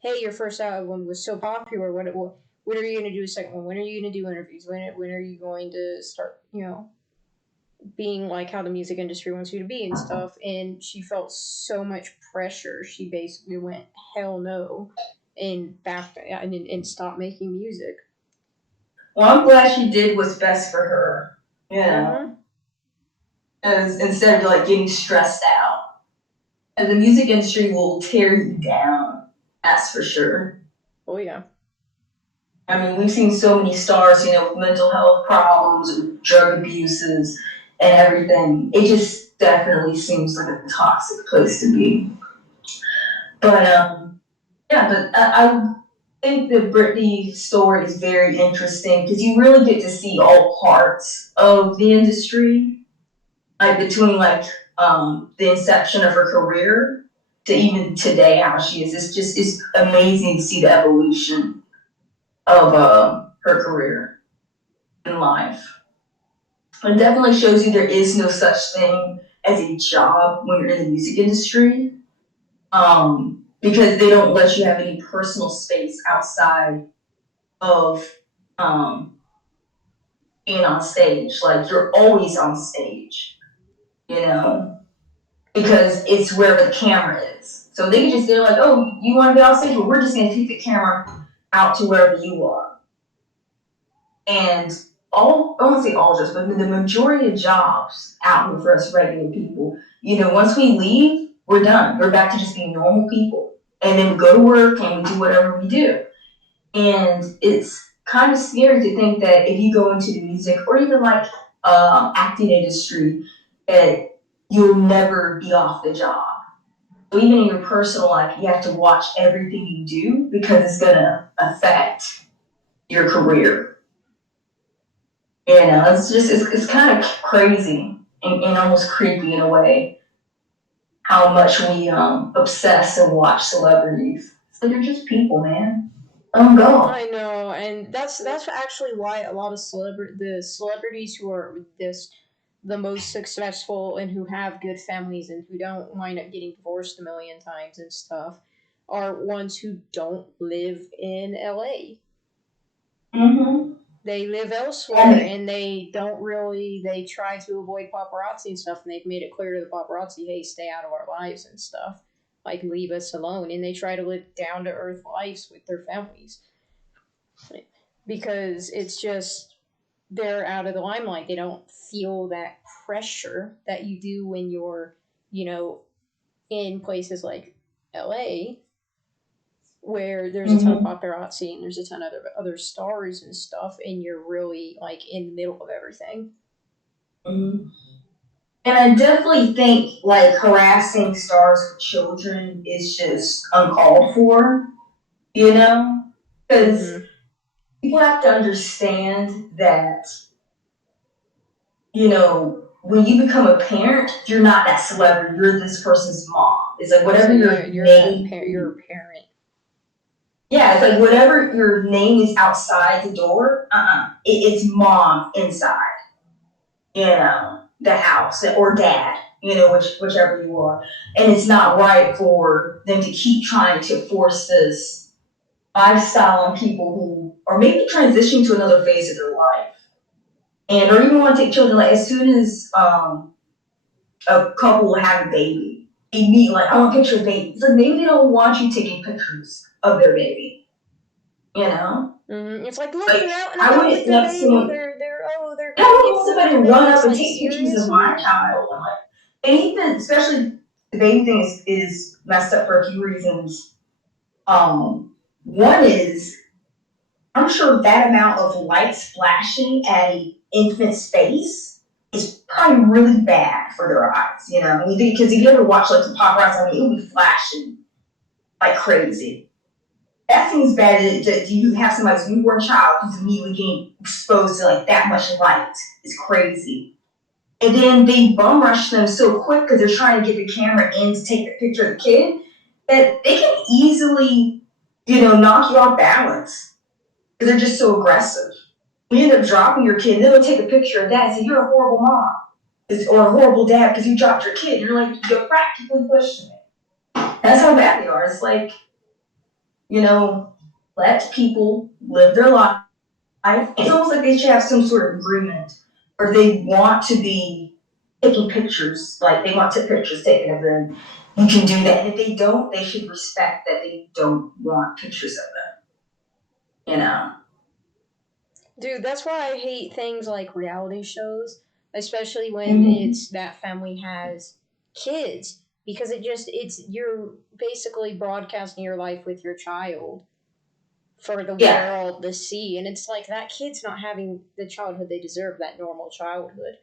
"Hey, your first album was so popular. When are you going to do a second one? When are you going to do interviews? When are you going to start, being like how the music industry wants you to be and stuff?" And she felt so much pressure. She basically went, "Hell no," and backed and stopped making music. Well, I'm glad she did what's best for her. Mm-hmm. Because instead of like getting stressed out. And the music industry will tear you down. That's for sure. Oh yeah. I mean, we've seen so many stars, with mental health problems, with drug abuses, and everything. It just definitely seems like a toxic place to be. But yeah, but I think the Britney story is very interesting because you really get to see all parts of the industry, like between like the inception of her career to even today how she is. It's amazing to see the evolution of her career in life. It definitely shows you there is no such thing as a job when you're in the music industry, because they don't let you have any personal space outside of um, being on stage. Like you're always on stage, because it's wherever the camera is. So they can just they're like, "Oh, you want to get on stage? Well, we're just gonna take the camera out to wherever you are." And I won't say all jobs, but the majority of jobs out here for us regular people, once we leave, we're done. We're back to just being normal people. And then we go to work and we do whatever we do. And it's kind of scary to think that if you go into the music or even like acting industry, that you'll never be off the job. So even in your personal life, you have to watch everything you do because it's gonna affect your career. It's kind of crazy and almost creepy in a way how much we obsess and watch celebrities. So they're just people, man. Let them go. I know, and that's actually why a lot of the celebrities who are the most successful and who have good families and who don't wind up getting divorced a million times and stuff are ones who don't live in LA. Mm-hmm. They live elsewhere and they try to avoid paparazzi and stuff, and they've made it clear to the paparazzi, hey, stay out of our lives and stuff. Like, leave us alone. And they try to live down to earth lives with their families. Because it's just, they're out of the limelight. They don't feel that pressure that you do when you're, in places like LA, where there's a ton of paparazzi and there's a ton of other stars and stuff, and you're really like in the middle of everything. Mm-hmm. And I definitely think like harassing stars with children is just uncalled for, because people have to understand that, when you become a parent, you're not that celebrity. You're this person's mom. It's like whatever your name. You're a parent. Yeah, it's like whatever your name is outside the door. It's mom inside. The house or dad. Whichever you are, and it's not right for them to keep trying to force this lifestyle on people who are maybe transitioning to another phase of their life, and or even want to take children. Like as soon as a couple will have a baby, they meet like I want a picture of baby. It's like maybe they don't want you taking pictures of their baby. It's like look, they're out and I about wouldn't with their want baby. someone. They're I don't want somebody to run up and like, take pictures of seriously? my child. And even especially the baby thing is messed up for a few reasons. One is I'm sure that amount of light splashing at an infant's face is probably really bad for their eyes, because if you ever watch like the paparazzi, it'll be flashing like crazy. That seems bad. Do you have somebody's newborn child who's immediately getting exposed to like that much light? It's crazy. And then they bum rush them so quick because they're trying to get the camera in to take the picture of the kid that they can easily, knock you off balance because they're just so aggressive. You end up dropping your kid, and they'll take a picture of that and say, you're a horrible mom or a horrible dad because you dropped your kid. You're like, you're practically pushing it. That's how bad they are. It's like, let people live their life. It's almost like they should have some sort of agreement or they want to be taking pictures, like they want pictures taken of them. You can do that. And if they don't, they should respect that they don't want pictures of them. Dude, that's why I hate things like reality shows, especially when it's that family has kids, because you're basically broadcasting your life with your child for the world to see, and it's like that kid's not having the childhood they deserve, that normal childhood.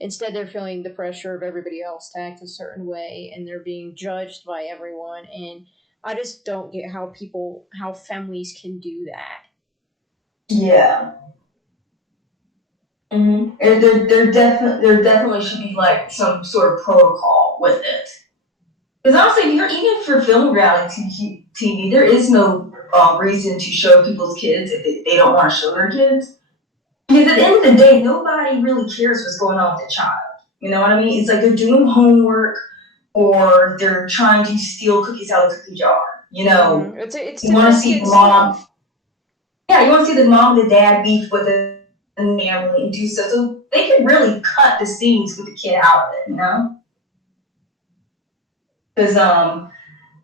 Instead, they're feeling the pressure of everybody else to act a certain way, and they're being judged by everyone, and I just don't get how families can do that. Yeah. And there definitely should be like some sort of protocol with it. Because honestly, even for film reality TV, there is no reason to show people's kids if they don't want to show their kids. Because at the end of the day, nobody really cares what's going on with the child. You know what I mean? It's like they're doing homework or they're trying to steal cookies out of the cookie jar. It's you want to see the mom. Stuff. Yeah, you want to see the mom and the dad beef with the family and do so. So they can really cut the scenes with the kid out of it, Because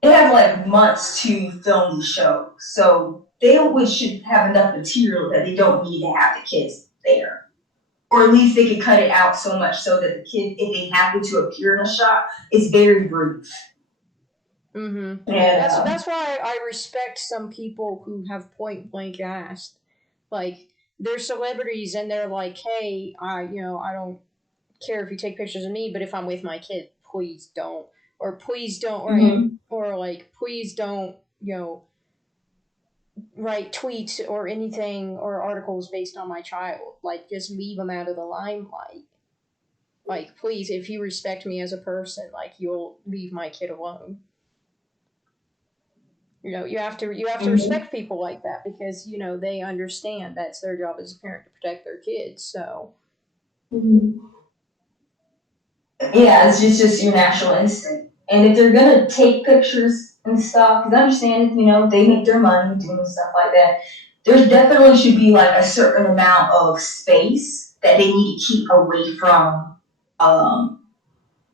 they have like months to film these shows. So they should have enough material that they don't need to have the kids there. or at least they could cut it out so much so that the kid, if they happen to appear in a shot, is very brief. Mm-hmm. And That's why I respect some people who have point blank asked, like, they're celebrities and they're like, hey, I don't care if you take pictures of me, but if I'm with my kid, please don't, or please don't, or like, please don't, write tweets or anything or articles based on my child. Like, just leave them out of the limelight. Like, please, if you respect me as a person, like, you'll leave my kid alone. You have to respect people like that because they understand that's their job as a parent to protect their kids. So yeah, it's just your natural instinct. And if they're gonna take pictures and stuff, because I understand, they make their money doing stuff like that. There definitely should be like a certain amount of space that they need to keep away from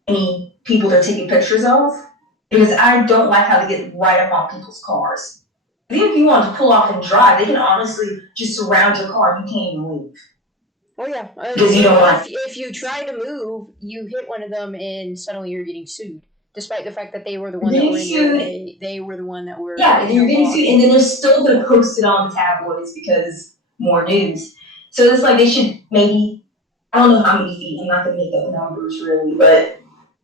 any people they're taking pictures of. Because I don't like how they get right up on people's cars. Even if you want to pull off and drive, they can honestly just surround your car and you can't even leave. Oh yeah, Because you don't like if you try to move, you hit one of them, and suddenly you're getting sued, despite the fact that they were the one that were in your way. They were the one that were you're getting sued, and then they're still going to post it on the tabloids because more news. So it's like they should maybe, I don't know how many feet. I'm not going to make up numbers really, but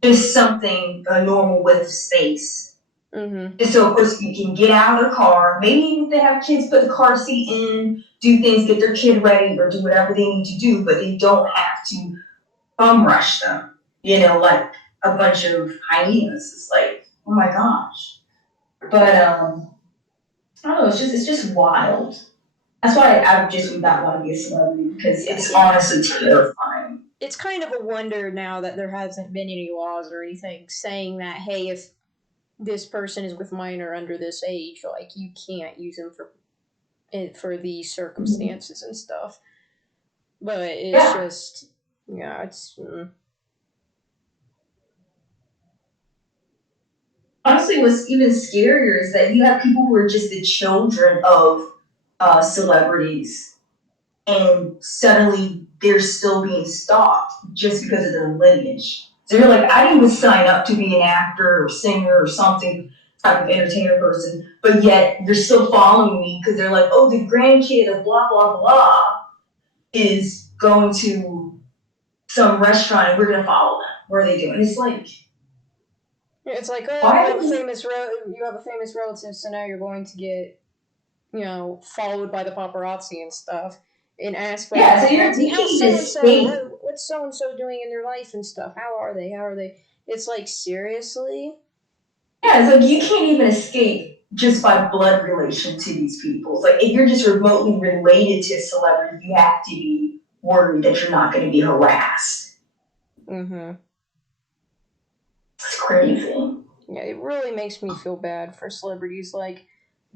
just something a normal width of space. Mm-hmm. Just so a person can get out of their car. Maybe even if they have kids, put the car seat in, do things, get their kid ready, or do whatever they need to do, but they don't have to rush them. Like a bunch of hyenas. It's like, oh my gosh. But I don't know. It's just wild. That's why I just would not want to be a celebrity because it's honestly terrifying. It's kind of a wonder now that there hasn't been any laws or anything saying that, hey, if this person is with minor under this age, like, you can't use them for these circumstances and stuff. But it's just, it's. Honestly, what's even scarier is that you have people who are just the children of celebrities, and suddenly they're still being stalked just because of their lineage. So you're like, I didn't even sign up to be an actor or singer or something type of entertainer person, but yet you're still following me because they're like, oh, the grandkid of blah blah blah is going to some restaurant and we're gonna follow them. What are they doing? It's like, it's like, oh, you have a famous relative, so now you're going to get, followed by the paparazzi and stuff, and ask for what's so and so doing in their life and stuff. How are they? It's like, seriously? Yeah, it's like you can't even escape just by blood relation to these people. It's like if you're just remotely related to a celebrity, you have to be worried that you're not going to be harassed. Mm-hmm. It's crazy. Yeah, it really makes me feel bad for celebrities. Like,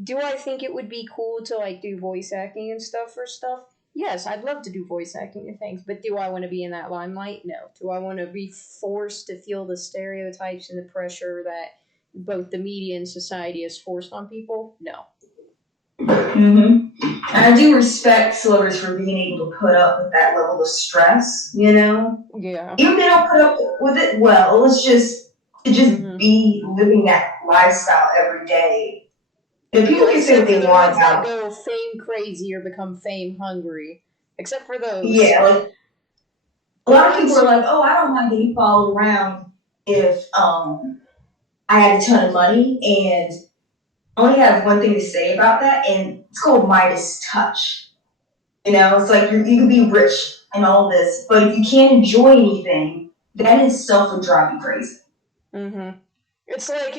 do I think it would be cool to, like, do voice acting and stuff for stuff? Yes, I'd love to do voice acting and things, but do I want to be in that limelight? No. Do I want to be forced to feel the stereotypes and the pressure that both the media and society has forced on people? No. Mm-hmm. And I do respect celebrities for being able to put up with that level of stress, Yeah. Even if they don't put up with it well, it's just be living that lifestyle every day. And people can say what they want about that go fame crazy or become fame hungry. Except for those. Yeah, like a lot of people are like, oh, I don't mind getting followed around if I had a ton of money, and I only have one thing to say about that, and it's called Midas touch. It's like you can be rich and all this, but if you can't enjoy anything, that in itself would drive you crazy. Mm-hmm. It's like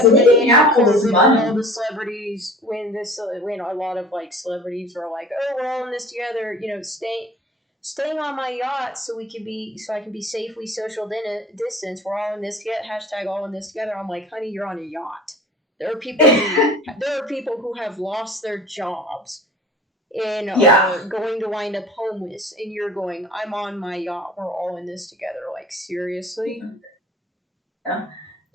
so they can have all this money. All the celebrities when a lot of like celebrities are like, oh, we're all in this together, staying on my yacht so I can be safely social distance. We're all in this together. # all in this together. I'm like, honey, you're on a yacht. There are people who have lost their jobs and are going to wind up homeless, and you're going, I'm on my yacht. We're all in this together. Like, seriously? Yeah.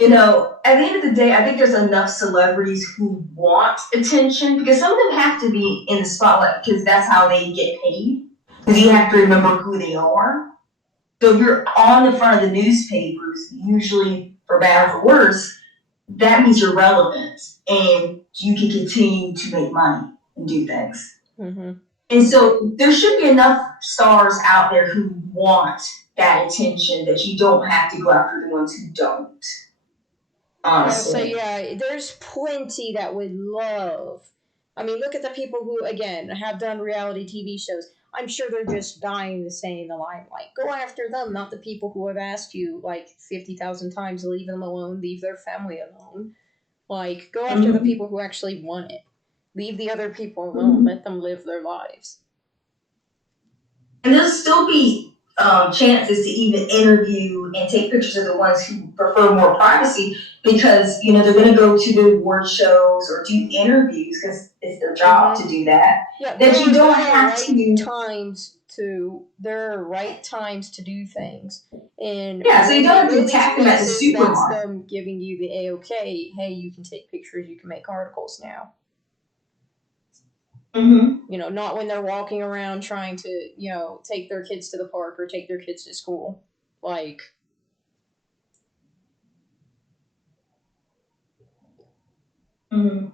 At the end of the day, I think there's enough celebrities who want attention because some of them have to be in the spotlight because that's how they get paid. because you have to remember who they are. So if you're on the front of the newspapers, usually for better or for worse, that means you're relevant and you can continue to make money and do things. Mm-hmm. And so there should be enough stars out there who want that attention that you don't have to go after the ones who don't. Honestly. So yeah, there's plenty that would love. I mean, look at the people who, again, have done reality TV shows. I'm sure they're just dying to stay in the limelight. Go after them, not the people who have asked you like 50,000 times to leave them alone, leave their family alone. Like, go after the people who actually want it. Leave the other people alone. Let them live their lives. And there'll still be chances to even interview and take pictures of the ones who prefer more privacy because, they're going to go to the award shows or do interviews because it's their job to do that. Yeah, that you don't have there are right times to do things. And yeah, so you don't have to these attack them at the places, supermarket. That's them giving you the A-OK, hey, you can take pictures, you can make articles now. Mm-hmm. Not when they're walking around trying to, take their kids to the park or take their kids to school. Like, Mm-hmm.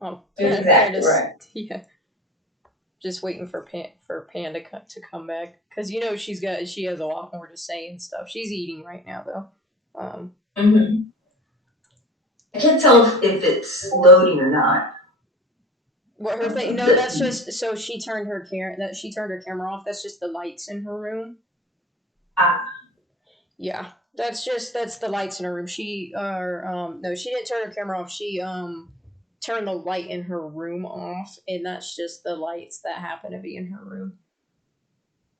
oh, Exactly right. Yeah. Just waiting for Pan to come back because she has a lot more to say and stuff. She's eating right now though. Mm-hmm. I can't tell if it's loading or not. What her thing? No, that's just so she turned her camera off. That's just the lights in her room. Yeah, that's the lights in her room. No, she didn't turn her camera off. She turned the light in her room off, and that's just the lights that happen to be in her room.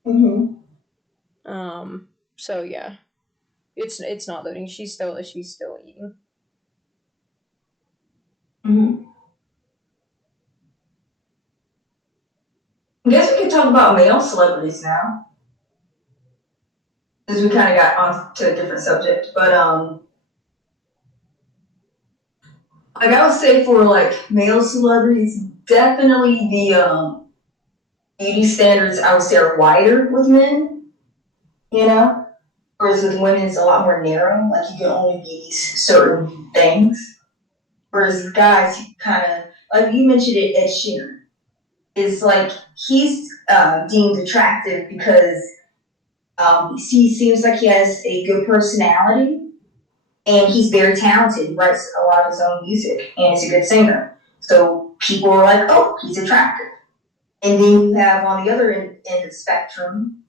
Mm-hmm. So yeah, it's not loading. She's still eating. Mm-hmm. I guess we could talk about male celebrities now, because we kind of got on to a different subject. But like I would say for like male celebrities, definitely the beauty standards I would say are wider with men, whereas with women it's a lot more narrow. Like you can only be these certain things, whereas guys kind of like you mentioned it, Ed Sheeran. Is like he's deemed attractive because he seems like he has a good personality and he's very talented. He writes a lot of his own music and he's a good singer. So people are like, oh, he's attractive. And then you have on the other end of the spectrum,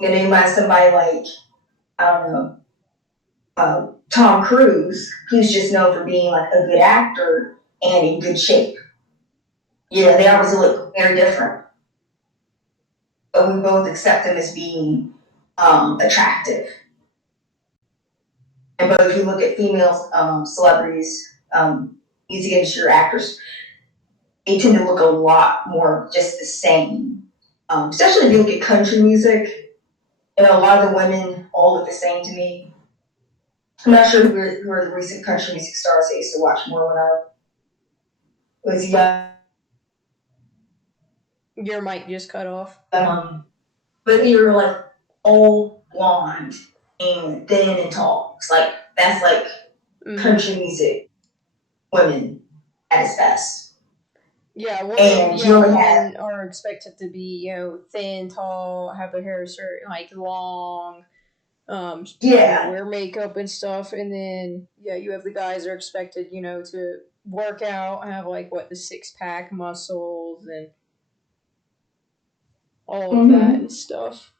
you have somebody like, I don't know, Tom Cruise, who's just known for being like a good actor and in good shape. They always look very different. But we both accept them as being attractive. But if you look at female celebrities, music industry actors, they tend to look a lot more just the same. Especially if you look at country music, a lot of the women all look the same to me. I'm not sure who are the recent country music stars I used to watch more when I was young. Your mic just cut off. But they were like all blonde and thin and tall. It's like that's like country music women at its best. Yeah, women are expected to be, thin, tall, have their hair like long, wear makeup and stuff, and then you have the guys are expected, to work out, have like the 6-pack muscles and all of that and stuff.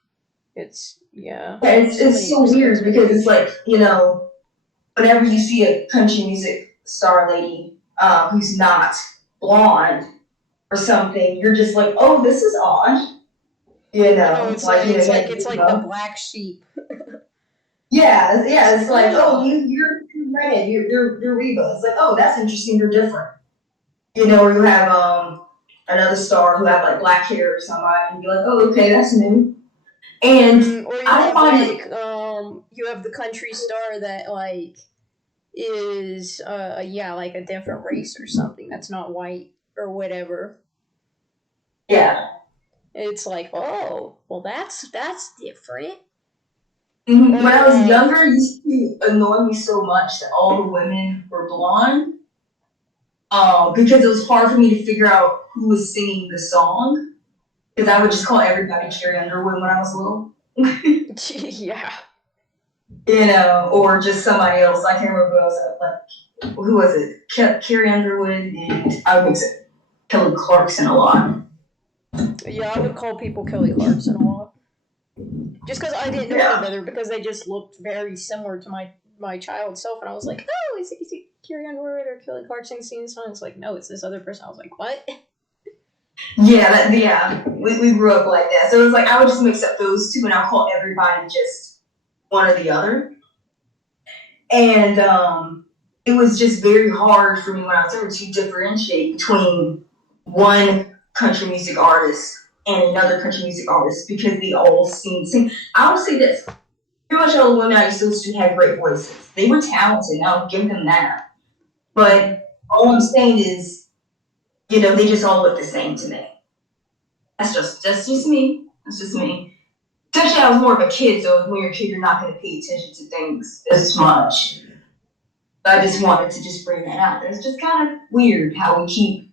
It's it's so weird because it's like whenever you see a country music star lady who's not blonde or something, you're just like, oh, this is odd. It's like the black sheep. It's like, oh, you're red, you're Reba. It's like, oh, that's interesting, you're different. Or you have another star who have like black hair or somebody, and you're like, oh, okay, that's new. And or you I have find you have the country star that like is like a different race or something that's not white or whatever. Yeah. It's like, oh, well, that's different. When I was younger, it used to annoy me so much that all the women were blonde. Because it was hard for me to figure out who was singing the song. Because I would just call everybody Carrie Underwood when I was little. Yeah. Or just somebody else. I can't remember who else. Who was it? Carrie Underwood, and I would mix it. Kelly Clarkson a lot. Yeah, I would call people Kelly Clarkson a lot. Just because I didn't know any better, because they just looked very similar to my child self, and I was like, oh, is it Carrie Underwood or Kelly Clarkson singing this song? It's like, no, it's this other person. I was like, what? Yeah, we grew up like that. So it was like I would just mix up those two, and I'll call everybody just one or the other. And it was just very hard for me when I was younger to differentiate between one country music artist and another country music artist because they all seemed the same. I would say this. Pretty much all the women I used to listen to had great voices. They were talented, and I'll give them that. But all I'm saying is, they just all look the same to me. That's just me. That's just me. Especially I was more of a kid, so when you're a kid, you're not going to pay attention to things as much. But I just wanted to just bring that out there. It's just kind of weird how we keep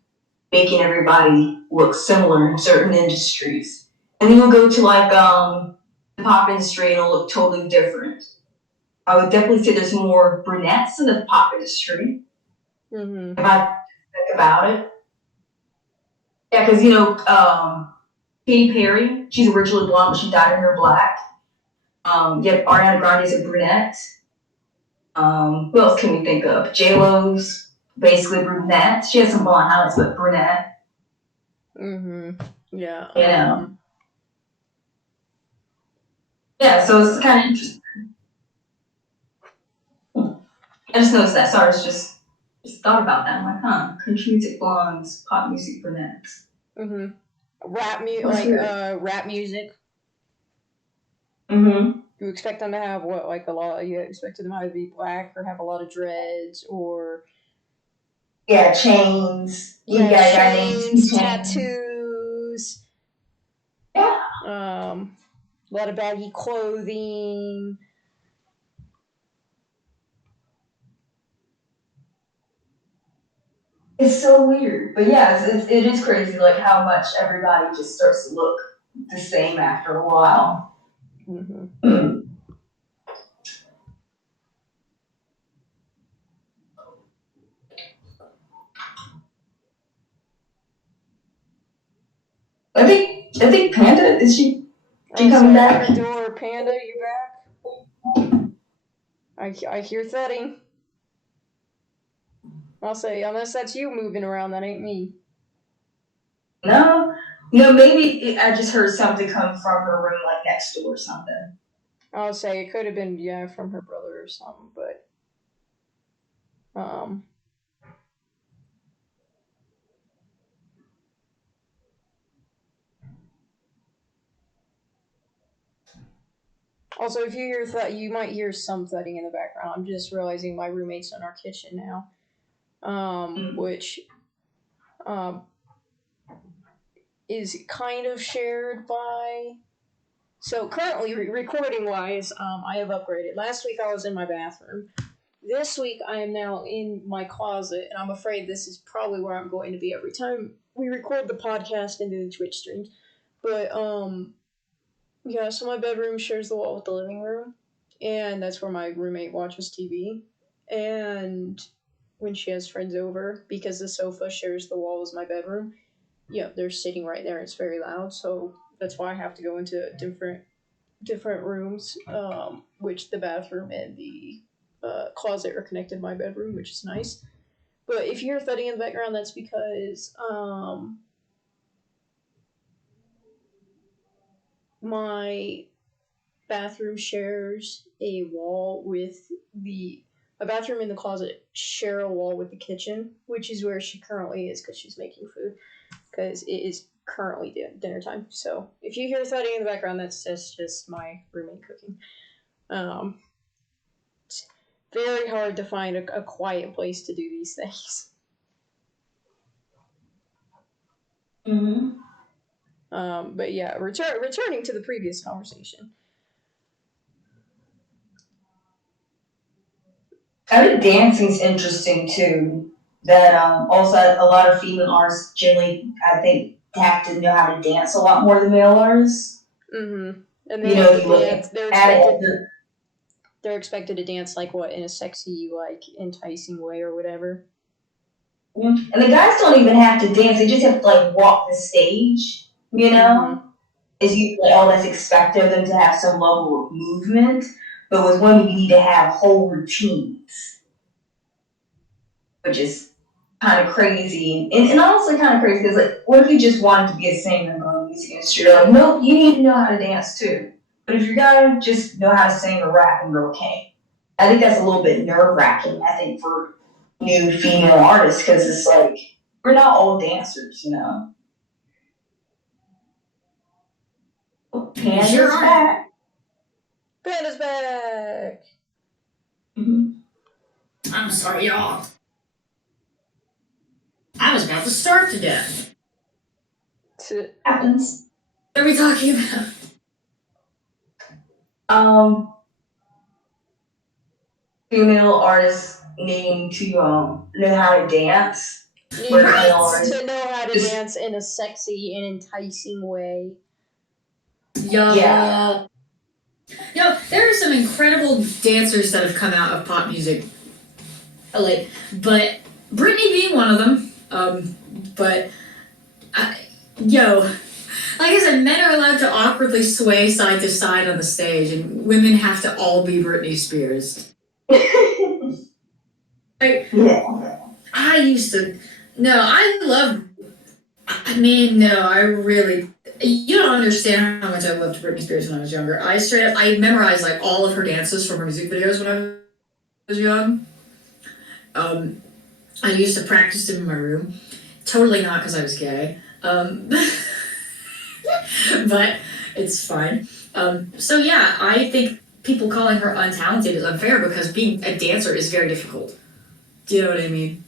making everybody look similar in certain industries. And then you'll go to the pop industry and it'll look totally different. I would definitely say there's more brunettes in the pop industry. Mm-hmm. If I think about it. Yeah, because, Katy Perry, she's originally blonde, but she dyed her hair black. You have Ariana Grande is a brunette. Who else can we think of? J-Lo's basically brunette. She has some blonde highlights, but brunette. Mm-hmm. Yeah. Yeah, so it's kind of interesting. I just noticed that. Sorry, just thought about that. I'm like, country music blondes, pop music brunettes. Mm-hmm. Rap music. Mm-hmm. You expect them to have what, like a lot? You expected them to either be black or have a lot of dreads, or Chains. chains, tattoos. Yeah. A lot of baggy clothing. It's so weird, but yeah, it is crazy, like how much everybody just starts to look the same after a while. Mm-hmm. I think Panda is she coming back? At the door, Panda, you back? I hear thudding. I'll say, unless that's you moving around, that ain't me. No, maybe I just heard something come from her room, like next door or something. I'll say it could have been from her brother or something, but Also, if you hear you might hear some thudding in the background. I'm just realizing my roommate's in our kitchen now, which is kind of shared by. So currently, recording wise, I have upgraded. Last week I was in my bathroom. This week I am now in my closet, and I'm afraid this is probably where I'm going to be every time we record the podcast and do the Twitch streams. But so my bedroom shares the wall with the living room, and that's where my roommate watches TV. And when she has friends over, because the sofa shares the wall with my bedroom, they're sitting right there. It's very loud, so that's why I have to go into different rooms, which the bathroom and the closet are connected to my bedroom, which is nice. But if you hear thudding in the background, that's because my bathroom shares a wall with a bathroom and the closet share a wall with the kitchen, which is where she currently is because she's making food, because it is currently dinner time. So if you hear thudding in the background, that's just my roommate cooking. very hard to find a quiet place to do these things. Mm-hmm. But yeah, returning to the previous conversation. I think dancing's interesting too. That also a lot of female artists generally, I think, have to know how to dance a lot more than male artists. Mm-hmm. And You they know, have you to look dance. They're at expected. it. They're expected to dance like what, in a sexy, like enticing way or whatever. And the guys don't even have to dance; they just have to like walk the stage. You know, is usually all that's expected of them to have some level of movement. But with women, you need to have whole routines, which is kind of crazy. And also kind of crazy because, like, what if you just wanted to be a singer and go in the music industry? You're like, nope, you need to know how to dance too. But if you're gonna just know how to sing or rap and you're okay, I think that's a little bit nerve wracking, I think, for new female artists because it's like, we're not all dancers, you know? Panda's Sure are. back. Panda's back! Mm-hmm. I'm sorry, y'all. I was about to starve to death. Happens. What are we talking about? Female artists needing to know how to dance. Right. Male artists To know how to just- dance in a sexy and enticing way. Yeah. You know, there are some incredible dancers that have come out of pop music. Like, but Britney being one of them. Like I said, men are allowed to awkwardly sway side to side on the stage, and women have to all be Britney Spears. Like, yeah. I used to. No, I love. I mean, no, I really. You don't understand how much I loved Britney Spears when I was younger. I memorized like all of her dances from her music videos when I was young. I used to practice them in my room. Totally not because I was gay. But it's fine. So yeah, I think people calling her untalented is unfair because being a dancer is very difficult. Do you know what I mean?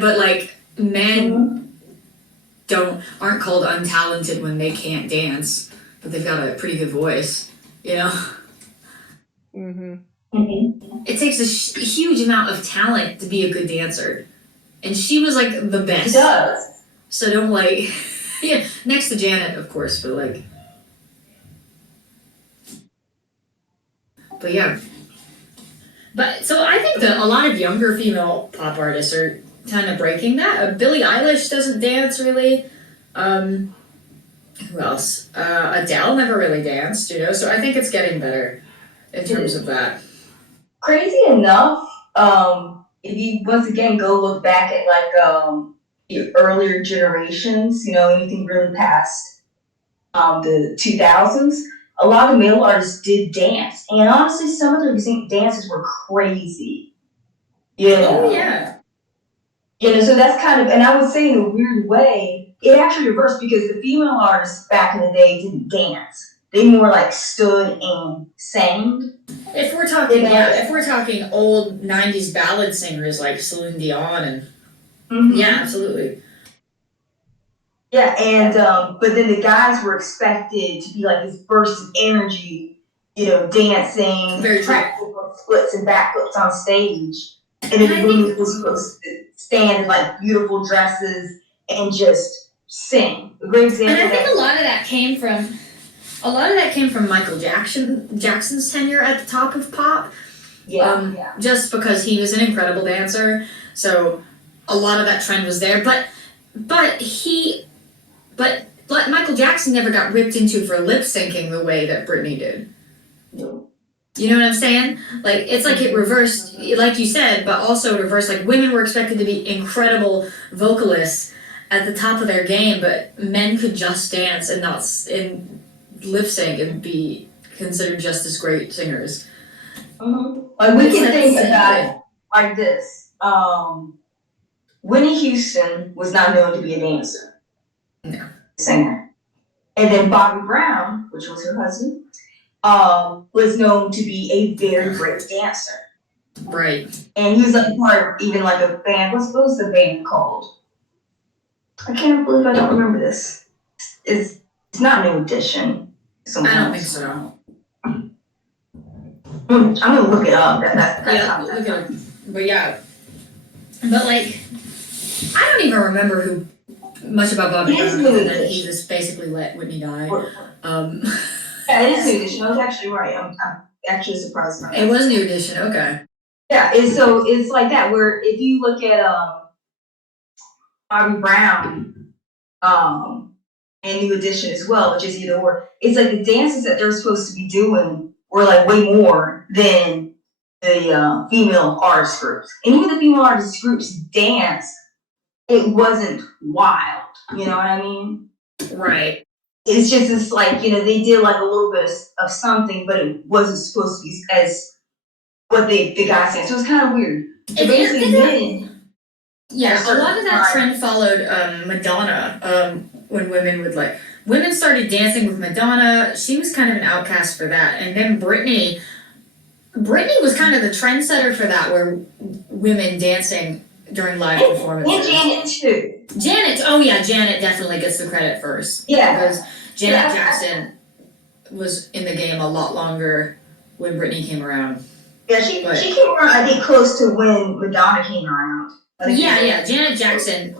But like men aren't called untalented when they can't dance, but they've got a pretty good voice. You know. It takes a huge amount of talent to be a good dancer, and she was like the best. It does. So don't like, yeah, next to Janet, of course, but like, but yeah. But so I think that a lot of younger female pop artists are kind of breaking that. Billie Eilish doesn't dance really. Who else? Adele never really danced, you know. So I think it's getting better in terms of that. Crazy enough, if you once again go look back at like the earlier generations, you know, anything really past the 2000s, a lot of male artists did dance, and honestly, some of their dances were crazy. Yeah. Oh yeah. You know, so that's kind of, and I would say in a weird way, it actually reversed because the female artists back in the day didn't dance. They more like stood and sang. If we're talking old '90s ballad singers like Celine Dion and yeah, absolutely. Yeah, and but then the guys were expected to be like this burst of energy, you know, dancing, practical splits and backflips on stage, and then the women were supposed to stand in like beautiful dresses and just sing. A great example. And I think a lot of that came from Michael Jackson's tenure at the top of pop. Yeah. Just because he was an incredible dancer, so a lot of that trend was there. But Michael Jackson never got ripped into for lip syncing the way that Britney did. No. You know what I'm saying? Like, it's like it reversed, like you said, but also reversed. Like, women were expected to be incredible vocalists at the top of their game, but men could just dance and not lip sync and be considered just as great singers. Like, we can think about it like this. Whitney Houston was not known to be a dancer. No. Singer. And then Bobby Brown, which was her husband, was known to be a very great dancer. Right. And he was like part of even like a band. What was the band called? I can't believe I don't remember this. It's not New Edition. I don't think so. I'm gonna look it up. That's Yeah, look it up. But yeah. But like, I don't even remember much about Bobby It is Brown, New other than he Edition. just basically let Whitney die. Yeah, it is New Edition. I was actually right. I'm actually surprised by that. It was New Edition, okay. Yeah, it's like that where if you look at Bobby Brown, and New Edition as well, which is either or, it's like the dances that they're supposed to be doing were like way more than the female artist groups. And even the female artist groups dance, it wasn't wild. You know what I mean? Right. It's just this like, they did like a little bit of something, but it wasn't supposed to be as what the guys said. So it was kind of weird. So basically yeah, a lot of that trend followed Madonna, when women started dancing with Madonna. She was kind of an outcast for that. And then Britney was kind of the trendsetter for that, where women dancing during live performances. And Janet too. Janet definitely gets the credit first. Yeah. Because Janet Jackson was in the game a lot longer when Britney came around. Yeah, she came around, I think, close to when Madonna came around. Janet Jackson.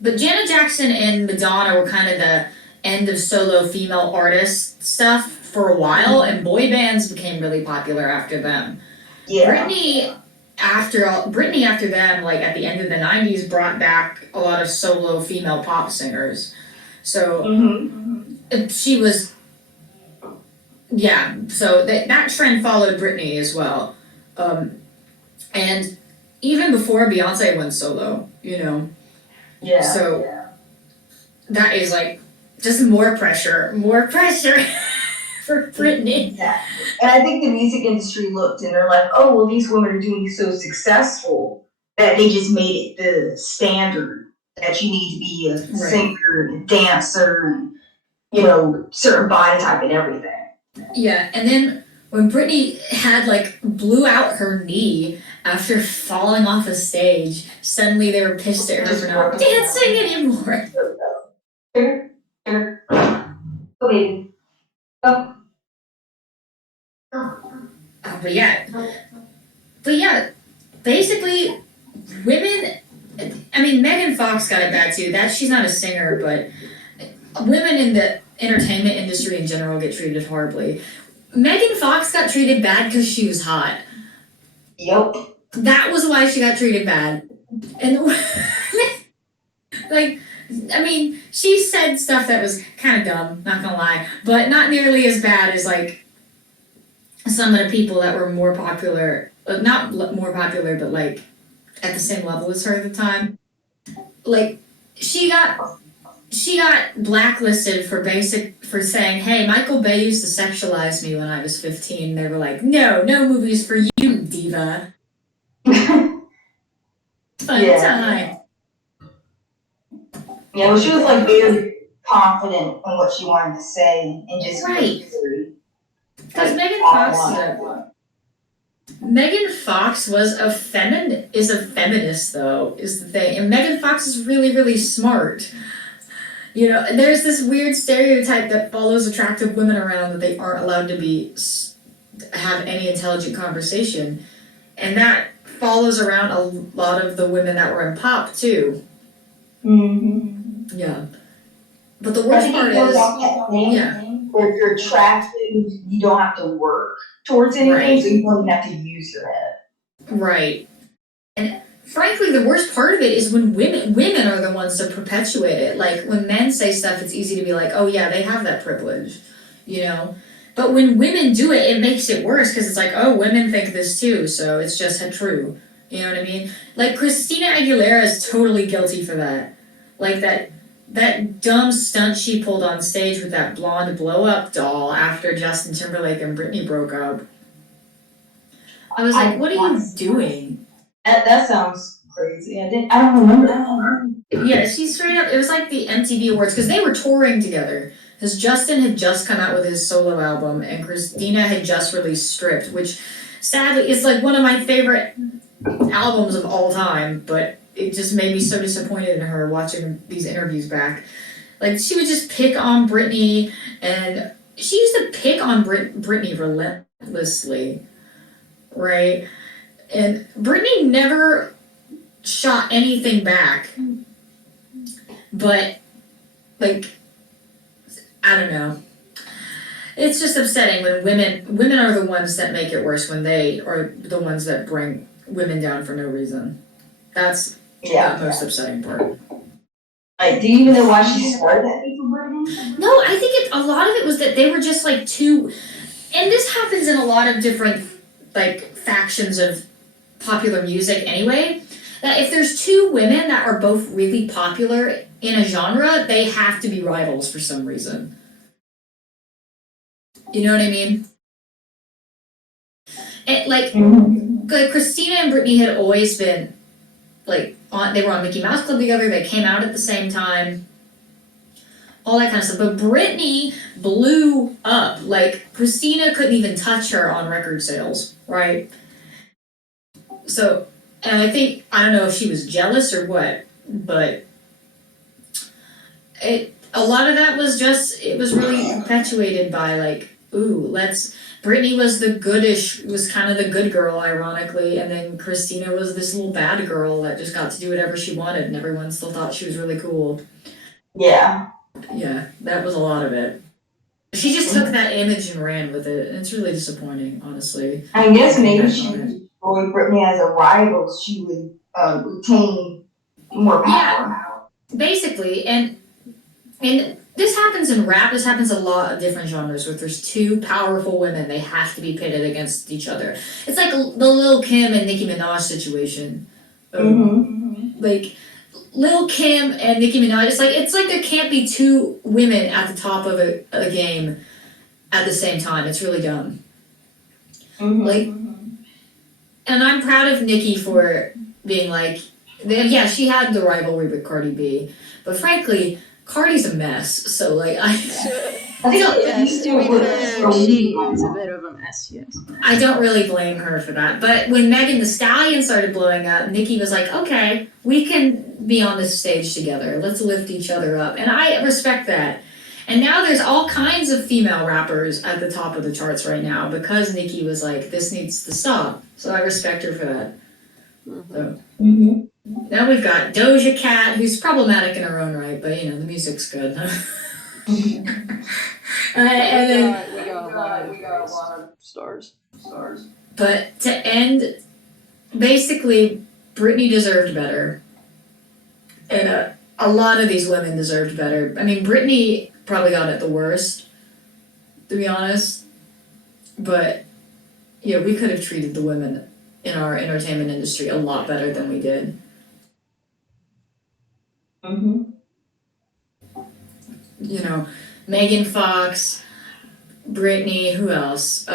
But Janet Jackson and Madonna were kind of the end of solo female artist stuff for a while, and boy bands became really popular after them. Yeah. Britney after them, like at the end of the 90s, brought back a lot of solo female pop singers. So she was, so that trend followed Britney as well. And even before Beyonce went solo, Yeah. So that is like just more pressure for Britney. Yeah. And I think the music industry looked and they're like, oh, well, these women are doing so successful that they just made it the standard that you need to be a singer, a dancer, and, certain body type and everything. Yeah, and then when Britney blew out her knee after falling off a stage, suddenly they were pissed at her for not dancing anymore. Here. Go, baby. Go. But yeah, basically, women. I mean, Megan Fox got it bad too. She's not a singer, but women in the entertainment industry in general get treated horribly. Megan Fox got treated bad because she was hot. Yep. That was why she got treated bad. And she said stuff that was kind of dumb, not gonna lie, but not nearly as bad as some of the people that were more popular, not more popular, but at the same level as her at the time. She got blacklisted for saying, hey, Michael Bay used to sexualize me when I was 15. They were like, no movies for you, diva. Fun time. Yeah, well, she was very confident in what she wanted to say and just because Megan Fox is a feminist, though, is the thing. And Megan Fox is really, really smart. There's this weird stereotype that follows attractive women around that they aren't allowed to have any intelligent conversation. And that follows around a lot of the women that were in pop, too. Mm-hmm. Yeah. But the worst part is... Where if you're attractive, you don't have to work towards anything, so you don't even have to use your head. Right. And frankly, the worst part of it is when women are the ones to perpetuate it. When men say stuff, it's easy to be like, oh yeah, they have that privilege, But when women do it, it makes it worse because it's like, oh, women think this too, so it's just true. You know what I mean? Christina Aguilera is totally guilty for that. That dumb stunt she pulled on stage with that blonde blow-up doll after Justin Timberlake and Britney broke up. I was like, what are you doing? That sounds crazy. I don't remember that. Yeah, she straight up, it was like the MTV Awards, because they were touring together. Because Justin had just come out with his solo album, and Christina had just released Stripped, which sadly is like one of my favorite albums of all time, but it just made me so disappointed in her watching these interviews back. Like, she would just pick on Britney, and she used to pick on Britney relentlessly, right? And Britney never shot anything back, but, like, I don't know. It's just upsetting when women are the ones that make it worse, when they are the ones that bring women down for no reason. That's the most upsetting part. Like, do you even know why she started that beef with Britney? No, I think a lot of it was that they were just like too, and this happens in a lot of different like factions of popular music anyway, that if there's two women that are both really popular in a genre, they have to be rivals for some reason. You know what I mean? Like Christina and Britney had always been like they were on Mickey Mouse Club together, they came out at the same time, all that kind of stuff. But Britney blew up. Like, Christina couldn't even touch her on record sales, right? So, and I don't know if she was jealous or what, but a lot of that was just, it was really perpetuated by like, Britney was kind of the good girl, ironically, and then Christina was this little bad girl that just got to do whatever she wanted, and everyone still thought she was really cool. Yeah. Yeah, that was a lot of it. She just took that image and ran with it, and it's really disappointing, honestly. I guess maybe she destroyed Britney as a rival, she would retain more power. Yeah, basically, and this happens in rap, this happens a lot of different genres, where there's two powerful women, they have to be pitted against each other. It's like the Lil' Kim and Nicki Minaj situation. Like, Lil' Kim and Nicki Minaj, it's like there can't be two women at the top of a game at the same time. It's really dumb. Like, and I'm proud of Nicki for being like, yeah, she had the rivalry with Cardi B, but frankly, Cardi's a mess. So like, Yes, to be fair, she is a bit of a mess, yes. I don't really blame her for that. But when Megan Thee Stallion started blowing up, Nicki was like, okay, we can be on this stage together. Let's lift each other up. And I respect that. And now there's all kinds of female rappers at the top of the charts right now because Nicki was like, this needs to stop. So I respect her for that. So, now we've got Doja Cat, who's problematic in her own right, but the music's good. And then we got a lot of stars. But to end, basically, Britney deserved better. And a lot of these women deserved better. I mean, Britney probably got it the worst, to be honest. But, we could have treated the women in our entertainment industry a lot better than we did. Megan Fox, Britney, who else?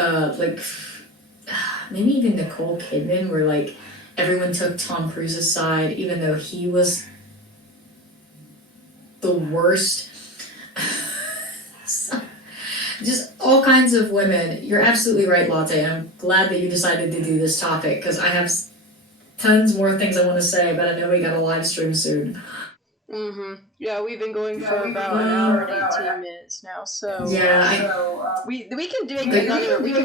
Maybe even Nicole Kidman, where like everyone took Tom Cruise's side, even though he was the worst. Just all kinds of women. You're absolutely right, Latte. I'm glad that you decided to do this topic because I have tons more things I want to say, but I know we got a live stream soon. Yeah, we've been going for about an hour and 18 minutes now, so we can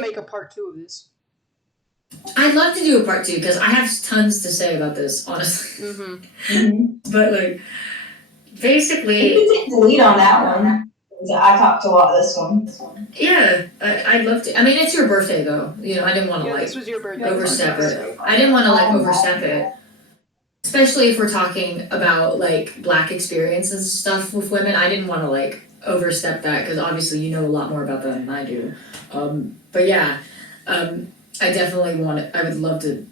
make a part 2 of this. I'd love to do a part 2 because I have tons to say about this, honestly. But like, basically, you can take the lead on that one. I talked a lot of this one. Yeah, I'd love to. I mean, it's your birthday though. I didn't want to this was your birthday overstep it. I didn't want to overstep it. Especially if we're talking about like Black experiences and stuff with women, I didn't want to overstep that because obviously you know a lot more about that than I do. But yeah, I definitely I would love to,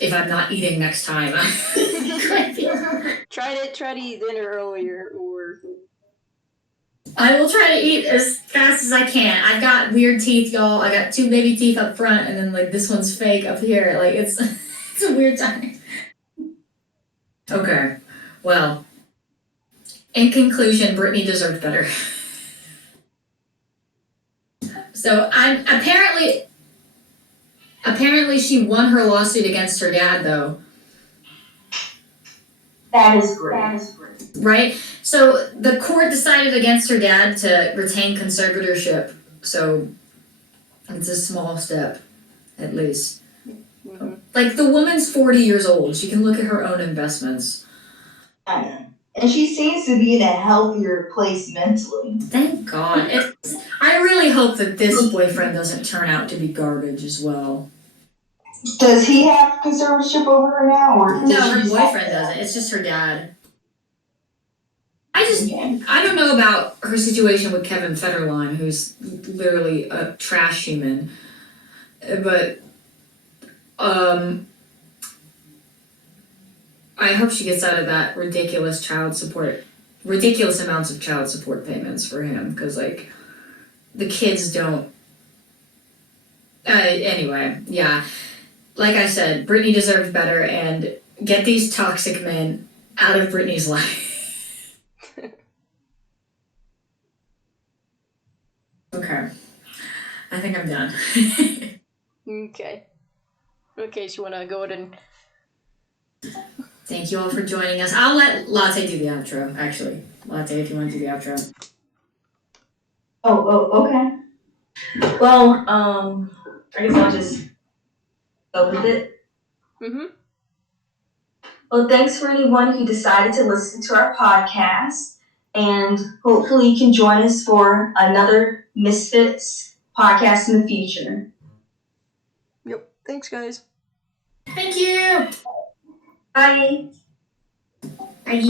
if I'm not eating next time. Try to eat dinner earlier, or I will try to eat as fast as I can. I've got weird teeth, y'all. I got 2 baby teeth up front, and then like this one's fake up here. Like it's a weird time. Okay, well, in conclusion, Britney deserved better. So I'm apparently she won her lawsuit against her dad though. That is great. Right? So the court decided against her dad to retain conservatorship. So it's a small step, at least. Mhm. Like the woman's 40 years old. She can look at her own investments. I know. And she seems to be in a healthier place mentally. Thank God. I really hope that this boyfriend doesn't turn out to be garbage as well. Does he have conservatorship over her now, or does No, she her just boyfriend doesn't. It's just her dad. Yeah. I don't know about her situation with Kevin Federline, who's literally a trash human. But I hope she gets out of that ridiculous amounts of child support payments for him, because like the kids don't. Anyway, yeah. Like I said, Britney deserves better, and get these toxic men out of Britney's life. Okay. I think I'm done. Okay. Okay, so you want to go ahead and... Thank you all for joining us. I'll let Latte do the outro, actually. Latte, if you want to do the outro. Oh, okay. Well, I guess I'll just go with it. Mm-hmm. Well, thanks for anyone who decided to listen to our podcast, and hopefully you can join us for another Misfits podcast in the future. Yep. Thanks, guys. Thank you! Bye. Bye.